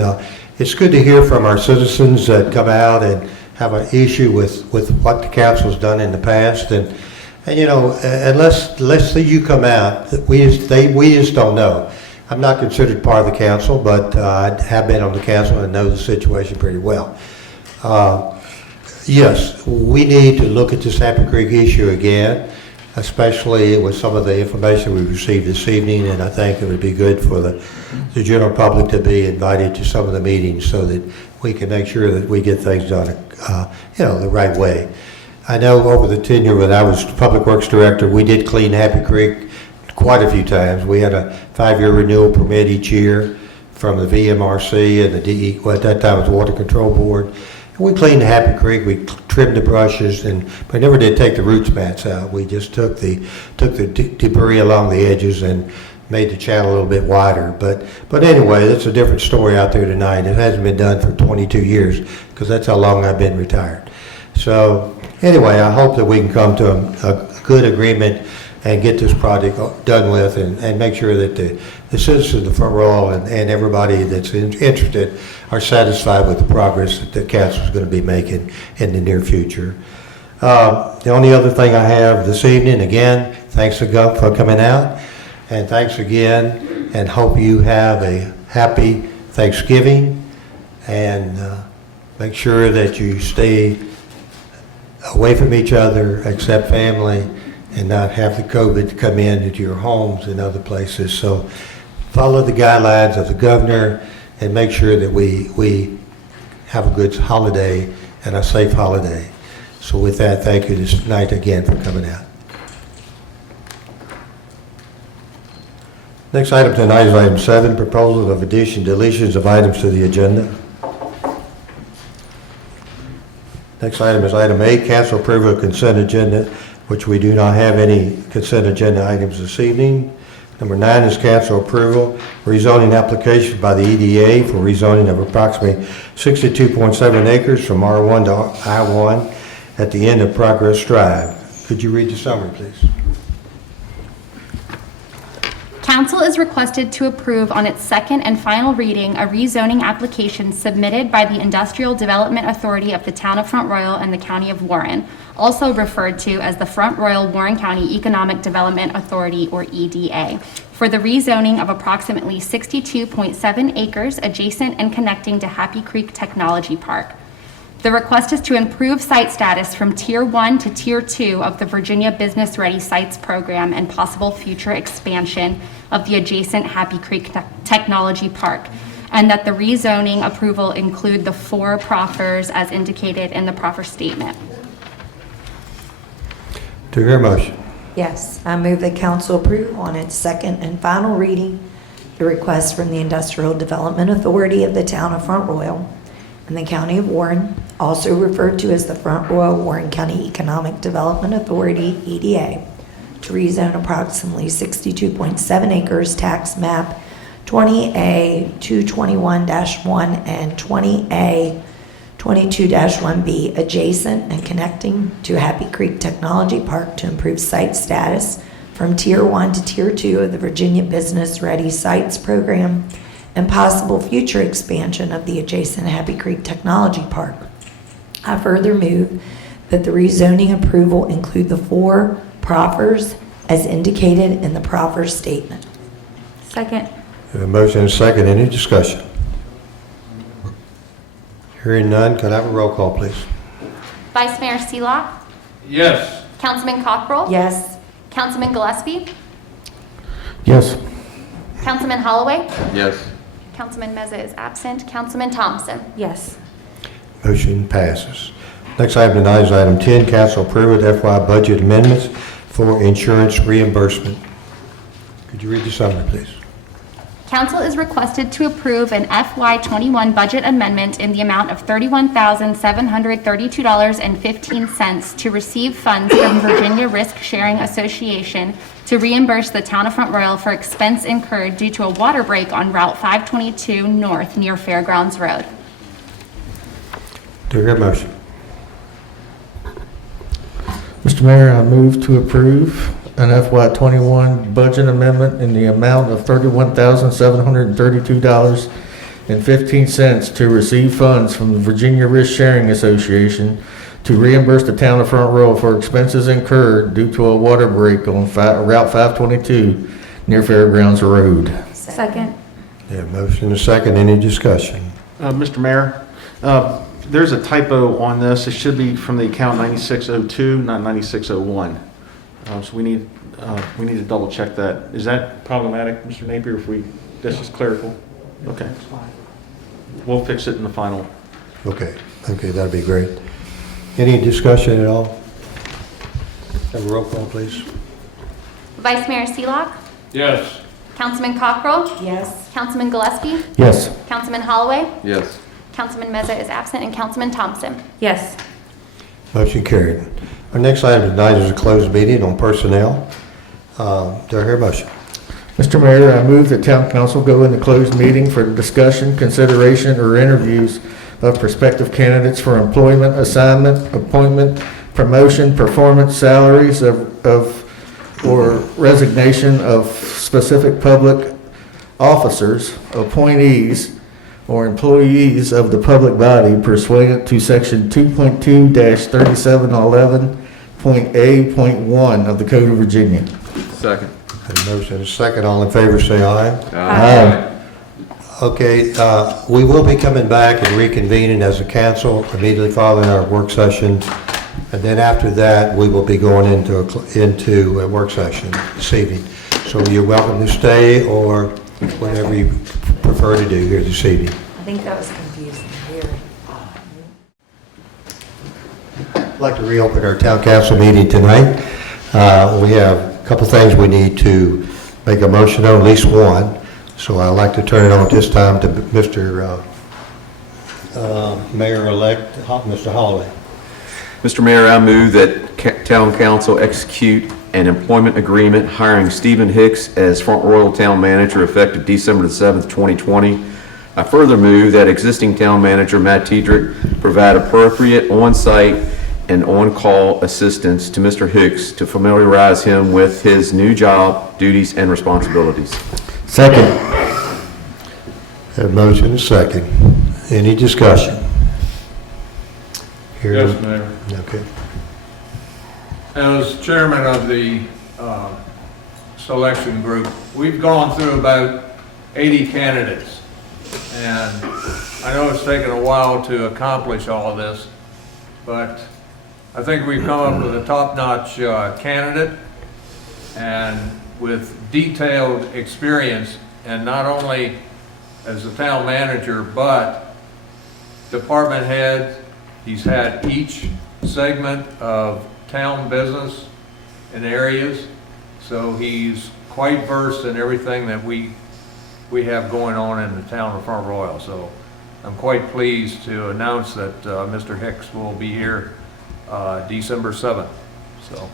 It's good to hear from our citizens that come out and have an issue with what the council's done in the past. And unless you come out, we just don't know. I'm not considered part of the council, but I have been on the council and know the situation pretty well. Yes, we need to look at this Happy Creek issue again, especially with some of the information we received this evening, and I think it would be good for the general public to be invited to some of the meetings so that we can make sure that we get things done, the right way. I know over the tenure when I was Public Works Director, we did clean Happy Creek quite a few times. We had a 5-year renewal permit each year from the VMRC and the DE, well, at that time it was Water Control Board. And we cleaned Happy Creek, we trimmed the brushes, but never did take the roots mats out. We just took the debris along the edges and made the channel a little bit wider. But anyway, that's a different story out there tonight. It hasn't been done for 22 years because that's how long I've been retired. So anyway, I hope that we can come to a good agreement and get this project done with and make sure that the citizens of Front Royal and everybody that's interested are satisfied with the progress that the council is going to be making in the near future. The only other thing I have this evening, again, thanks to Gump for coming out, and thanks again, and hope you have a happy Thanksgiving, and make sure that you stay away from each other, except family, and not have the COVID come into your homes and other places. So follow the guidelines of the governor and make sure that we have a good holiday and a safe holiday. So with that, thank you this night again for coming out. Next item tonight is item 7, proposal of addition, deletions of items to the agenda. Next item is item 8, council approval of consent agenda, which we do not have any consent agenda items this evening. Number 9 is council approval, rezoning application by the EDA for rezoning of approximately 62.7 acres from R1 to I1 at the end of Progress Drive. Could you read the summary, please? Council is requested to approve on its second and final reading a rezoning application submitted by the Industrial Development Authority of the Town of Front Royal and the County of Warren, also referred to as the Front Royal Warren County Economic Development Authority, or EDA, for the rezoning of approximately 62.7 acres adjacent and connecting to Happy Creek Technology Park. The request is to improve site status from Tier 1 to Tier 2 of the Virginia Business Ready Sites Program and possible future expansion of the adjacent Happy Creek Technology Park, and that the rezoning approval include the 4 proffers as indicated in the proffer statement. Do you hear a motion? Yes, I move that council approve on its second and final reading the request from the Industrial Development Authority of the Town of Front Royal and the County of Warren, also referred to as the Front Royal Warren County Economic Development Authority, EDA, to rezone approximately 62.7 acres, tax map 20A 221-1 and 20A 22-1B, adjacent and connecting to Happy Creek Technology Park to improve site status from Tier 1 to Tier 2 of the Virginia Business Ready Sites Program and possible future expansion of the adjacent Happy Creek Technology Park. I further move that the rezoning approval include the 4 proffers as indicated in the proffer statement. Second. A motion and a second. Any discussion? Hearing none, can I have a roll call, please? Vice Mayor Seelock? Yes. Councilman Cockrell? Yes. Councilman Gillespie? Yes. Councilman Holloway? Yes. Councilman Meza is absent. Councilman Thompson? Yes. Motion passes. Next item tonight is item 10, council approval of FY budget amendments for insurance reimbursement. Could you read the summary, please? Council is requested to approve an FY21 budget amendment in the amount of $31,732.15 to receive funds from Virginia Risk Sharing Association to reimburse the Town of Front Royal for expense incurred due to a water break on Route 522 North near Fairgrounds Road. Do I hear a motion? Mr. Mayor, I move to approve an FY21 budget amendment in the amount of $31,732.15 to receive funds from the Virginia Risk Sharing Association to reimburse the Town of Front Royal for expenses incurred due to a water break on Route 522 near Fairgrounds Road. Second. Yeah, motion and a second. Any discussion? Mr. Mayor, there's a typo on this. It should be from the account 9602, not 9601. So we need to double check that. Is that problematic, Mr. Napier, if that's just clerical? Okay. We'll fix it in the final. Okay, that'd be great. Any discussion at all? Have a roll call, please. Vice Mayor Seelock? Yes. Councilman Cockrell? Yes. Councilman Gillespie? Yes. Councilman Holloway? Yes. Councilman Meza is absent, and Councilman Thompson. Yes. Motion carried. Our next item tonight is a closed meeting on personnel. Do I hear a motion? Mr. Mayor, I move that town council go into closed meeting for discussion, consideration, or interviews of prospective candidates for employment, assignment, appointment, promotion, performance, salaries or resignation of specific public officers, appointees, or employees of the public body pursuant to section 2.2-3711.A.1 of the Code of Virginia. Second. Have a motion and a second. All in favor, say aye. Aye. Okay, we will be coming back and reconvening as a council immediately following our work session. And then after that, we will be going into a work session this evening. So you're welcome to stay or whatever you prefer to do here this evening. I think that was confusing here. I'd like to reopen our town council meeting tonight. We have a couple things we need to make a motion on, at least one. So I'd like to turn it on this time to Mr. Mayor-elect, Mr. Holloway. Mr. Mayor, I move that town council execute an employment agreement hiring Stephen Hicks as Front Royal Town Manager effective December the 7th, 2020. I further move that existing town manager Matt Tiedrick provide appropriate on-site and on-call assistance to Mr. Hicks to familiarize him with his new job, duties, and responsibilities. Second. Have a motion and a second. Any discussion? Yes, Mayor. Okay. As chairman of the selection group, we've gone through about 80 candidates. And I know it's taken a while to accomplish all of this, but I think we've come up with a top-notch candidate and with detailed experience, and not only as a town manager, but department head. He's had each segment of town business and areas, so he's quite versed in everything that we have going on in the town of Front Royal. So I'm quite pleased to announce that Mr. Hicks will be here December 7th. So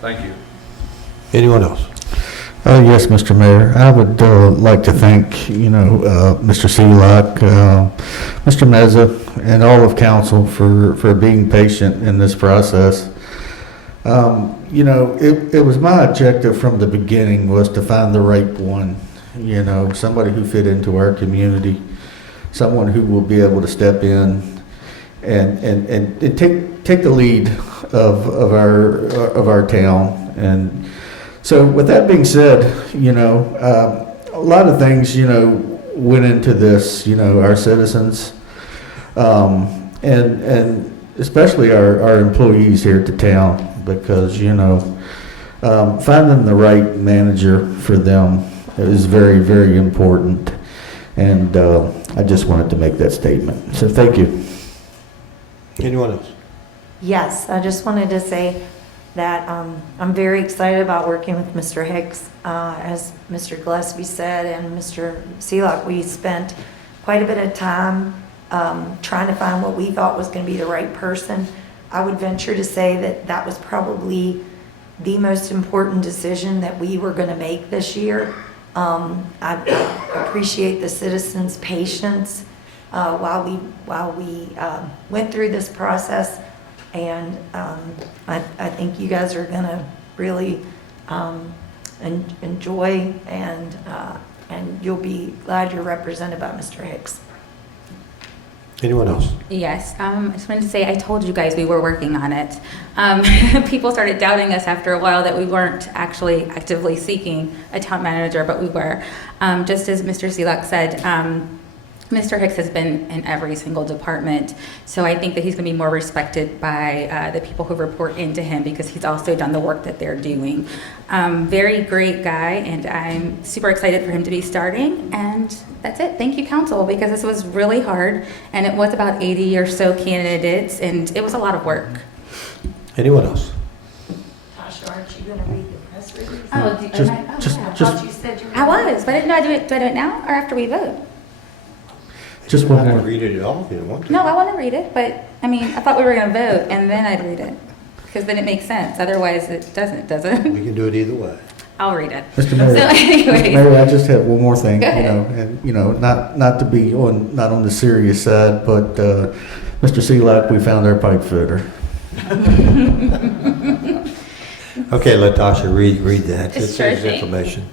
thank you. Anyone else? Yes, Mr. Mayor. I would like to thank, Mr. Seelock, Mr. Meza, and all of council for being patient in this process. It was my objective from the beginning was to find the right one, somebody who fit into our community, someone who will be able to step in and take the lead of our town. And so with that being said, a lot of things, went into this, our citizens, and especially our employees here at the town, because, finding the right manager for them is very, very important. And I just wanted to make that statement. So thank you. Anyone else? Yes, I just wanted to say that I'm very excited about working with Mr. Hicks. As Mr. Gillespie said and Mr. Seelock, we spent quite a bit of time trying to find what we thought was going to be the right person. I would venture to say that was probably the most important decision that we were going to make this year. I appreciate the citizens' patience while we went through this process. And I think you guys are going to really enjoy and you'll be glad you're represented by Mr. Hicks. Anyone else? Yes, I just wanted to say I told you guys we were working on it. People started doubting us after a while that we weren't actually actively seeking a town manager, but we were. Just as Mr. Seelock said, Mr. Hicks has been in every single department, so I think that he's going to be more respected by the people who report into him because he's also done the work that they're doing. Very great guy, and I'm super excited for him to be starting, and that's it. Thank you, council, because this was really hard, and it was about 80 or so candidates, and it was a lot of work. Anyone else? Tasha, aren't you going to read the press release? Oh, Just- You said you were. I was, but I didn't know. Do I do it now or after we vote? Just I'm one not more. gonna read it at all if you don't want to. No, I want to read it, but I mean, I thought we were going to vote and then I'd read it because then it makes sense. Otherwise, it doesn't, does it? We can do it either way. I'll read it. Mr. Mayor, So anyway, Mr. Mayor, I just have one more thing, Go you ahead. know, and, you know, not to be on, not on the serious side, but, Mr. Seelock, we found our pipe fitter. Okay, let Tasha read that. It's Sure his thing. information.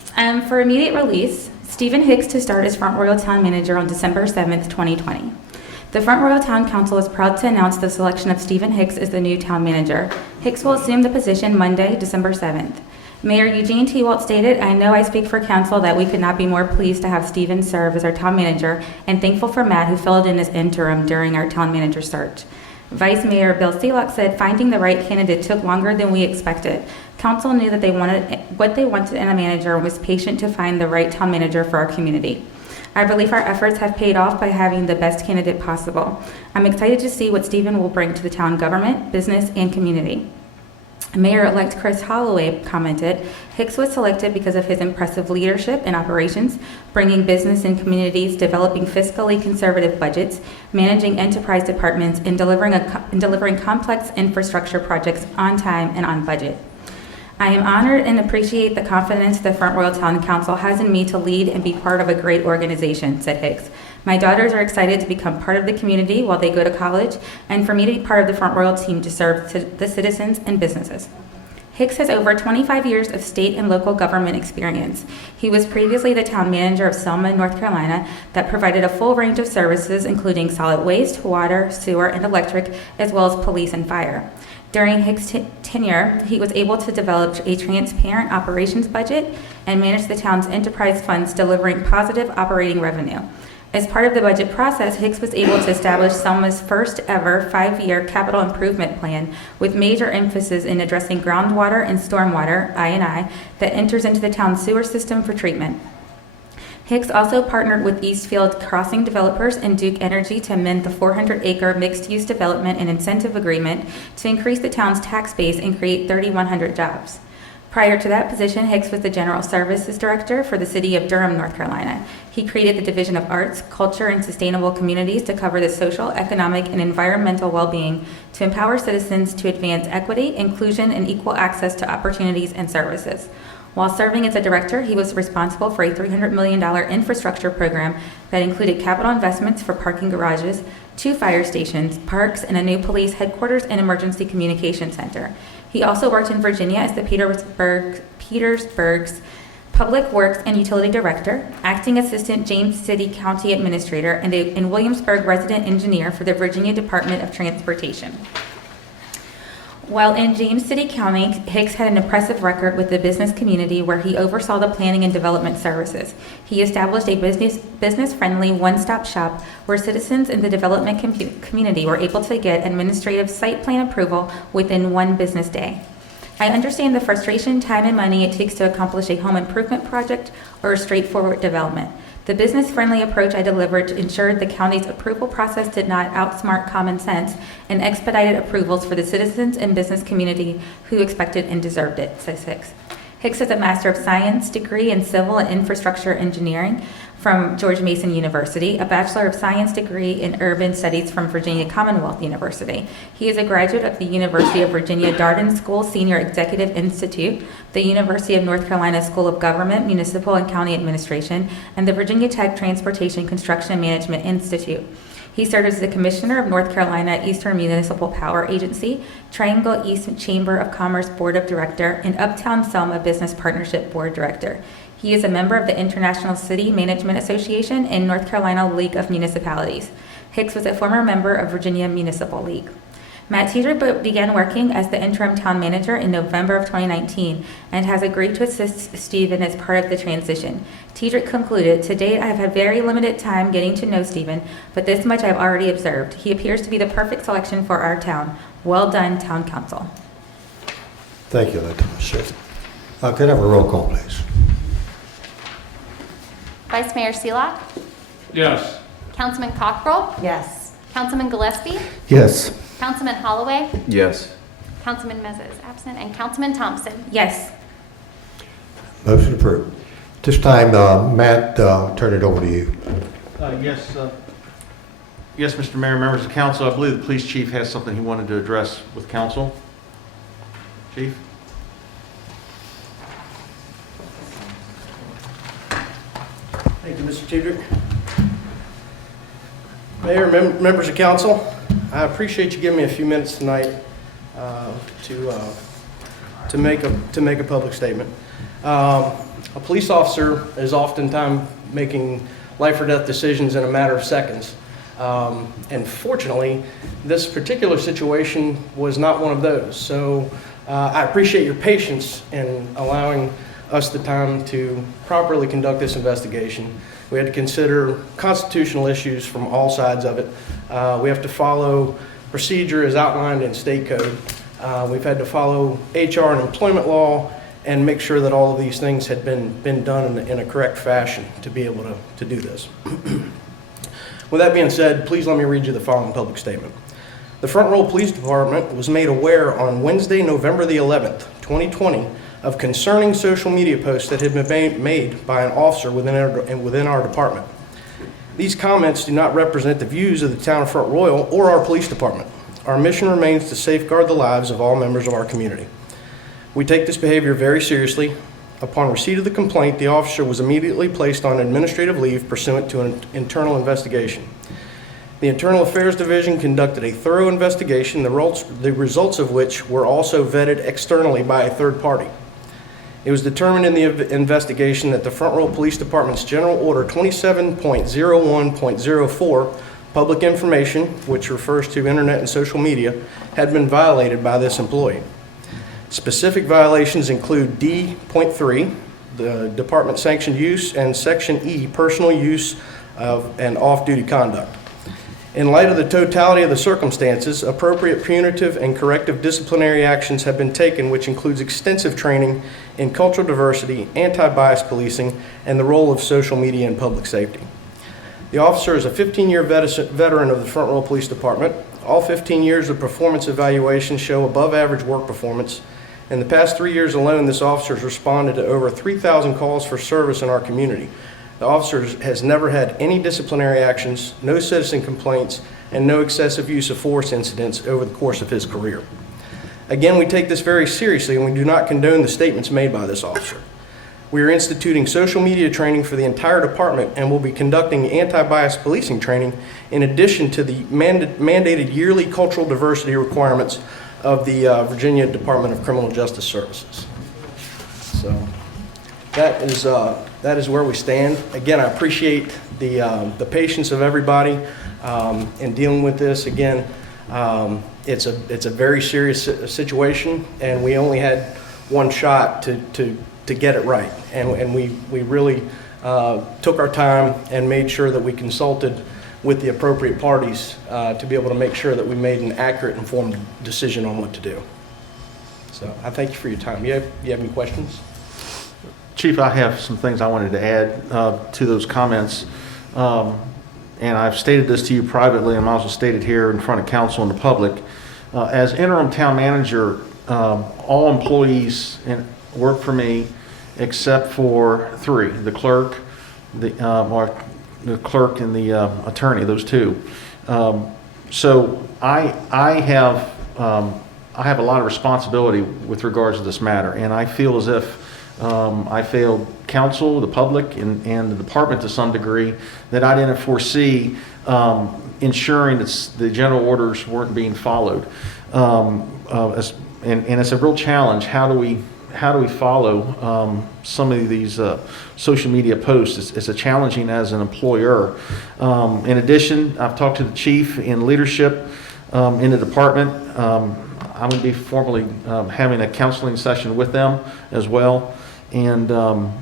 For immediate release, Stephen Hicks to start as Front Royal Town Manager on December 7th, 2020. The Front Royal Town Council is proud to announce the selection of Stephen Hicks as the new town manager. Hicks will assume the position Monday, December 7th. Mayor Eugene T. Walt stated, "I know I speak for council that we could not be more pleased to have Stephen serve as our town manager and thankful for Matt who filled in as interim during our town manager search." Vice Mayor Bill Seelock said, "Finding the right candidate took longer than we expected. Council knew that what they wanted in a manager was patient to find the right town manager for our community. I believe our efforts have paid off by having the best candidate possible. I'm excited to see what Stephen will bring to the town government, business, and community." Mayor-elect Chris Holloway commented, "Hicks was selected because of his impressive leadership in operations, bringing business and communities, developing fiscally conservative budgets, managing enterprise departments, and delivering complex infrastructure projects on time and on budget. I am honored and appreciate the confidence the Front Royal Town Council has in me to lead and be part of a great organization," said Hicks. "My daughters are excited to become part of the community while they go to college, and for me to be part of the Front Royal team to serve the citizens and businesses." Hicks has over 25 years of state and local government experience. He was previously the town manager of Selma, North Carolina, that provided a full range of services, including solid waste, water, sewer, and electric, as well as police and fire. During Hicks' tenure, he was able to develop a transparent operations budget and manage the town's enterprise funds, delivering positive operating revenue. As part of the budget process, Hicks was able to establish Selma's first ever 5-year capital improvement plan with major emphasis in addressing groundwater and stormwater, I&I, that enters into the town's sewer system for treatment. Hicks also partnered with Eastfield Crossing developers and Duke Energy to amend the 400-acre mixed-use development and incentive agreement to increase the town's tax base and create 3,100 jobs. Prior to that position, Hicks was the General Services Director for the City of Durham, North Carolina. He created the Division of Arts, Culture, and Sustainable Communities to cover the social, economic, and environmental well-being to empower citizens to advance equity, inclusion, and equal access to opportunities and services. While serving as a director, he was responsible for a $300 million infrastructure program that included capital investments for parking garages, 2 fire stations, parks, and a new police headquarters and emergency communication center. He also worked in Virginia as the Petersburg's Public Works and Utility Director, Acting Assistant James City County Administrator, and in Williamsburg Resident Engineer for the Virginia Department of Transportation. While in James City County, Hicks had an impressive record with the business community where he oversaw the planning and development services. He established a business-friendly one-stop shop where citizens in the development community were able to get administrative site plan approval within 1 business day. I understand the frustration, time, and money it takes to accomplish a home improvement project or a straightforward development. The business-friendly approach I delivered ensured the county's approval process did not outsmart common sense and expedited approvals for the citizens and business community who expected and deserved it, says Hicks. Hicks has a Master of Science degree in Civil and Infrastructure Engineering from George Mason University, a Bachelor of Science degree in Urban Studies from Virginia Commonwealth University. He is a graduate of the University of Virginia Darden School Senior Executive Institute, the University of North Carolina School of Government, Municipal and County Administration, and the Virginia Tech Transportation Construction and Management Institute. He served as the Commissioner of North Carolina Eastern Municipal Power Agency, Triangle East Chamber of Commerce Board of Director, and Uptown Selma Business Partnership Board Director. He is a member of the International City Management Association and North Carolina League of Municipalities. Hicks was a former member of Virginia Municipal League. Matt Tiedrich began working as the interim town manager in November of 2019 and has agreed to assist Stephen as part of the transition. Tiedrich concluded, "To date, I have had very limited time getting to know Stephen, but this much I've already observed. He appears to be the perfect selection for our town. Well done, Town Council." Thank you, Linda. Sure. Could I have a roll call, please? Vice Mayor Seelock, Yes. Councilman Cockrell, Yes. Councilman Gillespie, Yes. Councilman Holloway, Yes. Councilman Meza is absent, and Councilman Thompson. Yes. Motion approved. This time, Matt, turn it over to you. Yes, Mr. Mayor, members of council, I believe the police chief has something he wanted to address with council. Chief? Thank you, Mr. Tiedrich. Mayor, members of council, I appreciate you giving me a few minutes tonight to make a public statement. A police officer is oftentimes making life or death decisions in a matter of seconds. And fortunately, this particular situation was not one of those. So I appreciate your patience in allowing us the time to properly conduct this investigation. We had to consider constitutional issues from all sides of it. We have to follow procedure as outlined in state code. We've had to follow HR and employment law and make sure that all of these things had been done in a correct fashion to be able to do this. With that being said, please let me read you the following public statement. The Front Royal Police Department was made aware on Wednesday, November the 11th, 2020, of concerning social media posts that had been made by an officer within our department. These comments do not represent the views of the town of Front Royal or our police department. Our mission remains to safeguard the lives of all members of our community. We take this behavior very seriously. Upon receipt of the complaint, the officer was immediately placed on administrative leave pursuant to an internal investigation. The Internal Affairs Division conducted a thorough investigation, the results of which were also vetted externally by a third party. It was determined in the investigation that the Front Royal Police Department's General Order 27.01.04, public information, which refers to internet and social media, had been violated by this employee. Specific violations include D.3, the department sanctioned use, and Section E, personal use of and off-duty conduct. In light of the totality of the circumstances, appropriate punitive and corrective disciplinary actions have been taken, which includes extensive training in cultural diversity, anti-bias policing, and the role of social media in public safety. The officer is a 15-year veteran of the Front Royal Police Department. All 15 years of performance evaluations show above-average work performance. In the past 3 years alone, this officer has responded to over 3,000 calls for service in our community. The officer has never had any disciplinary actions, no citizen complaints, and no excessive use of force incidents over the course of his career. Again, we take this very seriously, and we do not condone the statements made by this officer. We are instituting social media training for the entire department and will be conducting anti-bias policing training in addition to the mandated yearly cultural diversity requirements of the Virginia Department of Criminal Justice Services. So that is where we stand. Again, I appreciate the patience of everybody in dealing with this. Again, it's a very serious situation, and we only had one shot to get it right. And we really took our time and made sure that we consulted with the appropriate parties to be able to make sure that we made an accurate, informed decision on what to do. So I thank you for your time. You have any questions? Chief, I have some things I wanted to add to those comments. And I've stated this to you privately, and I also stated here in front of council and the public. As interim town manager, all employees work for me except for three, the clerk, the clerk and the attorney, those two. So I have a lot of responsibility with regards to this matter, and I feel as if I failed council, the public, and the department to some degree, that I didn't foresee ensuring that the general orders weren't being followed. And it's a real challenge. How do we follow some of these social media posts? It's a challenging as an employer. In addition, I've talked to the chief in leadership in the department. I'm going to be formally having a counseling session with them as well. And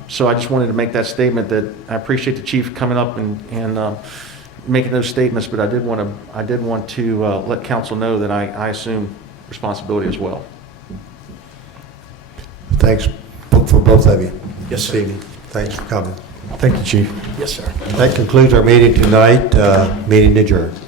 so I just wanted to make that statement that I appreciate the chief coming up and making those statements, but I did want to let council know that I assume responsibility as well. Thanks for both of you. Yes, sir. this evening. Thanks for coming. Thank you, Chief. Yes, sir. That concludes our meeting tonight. Meeting adjourned.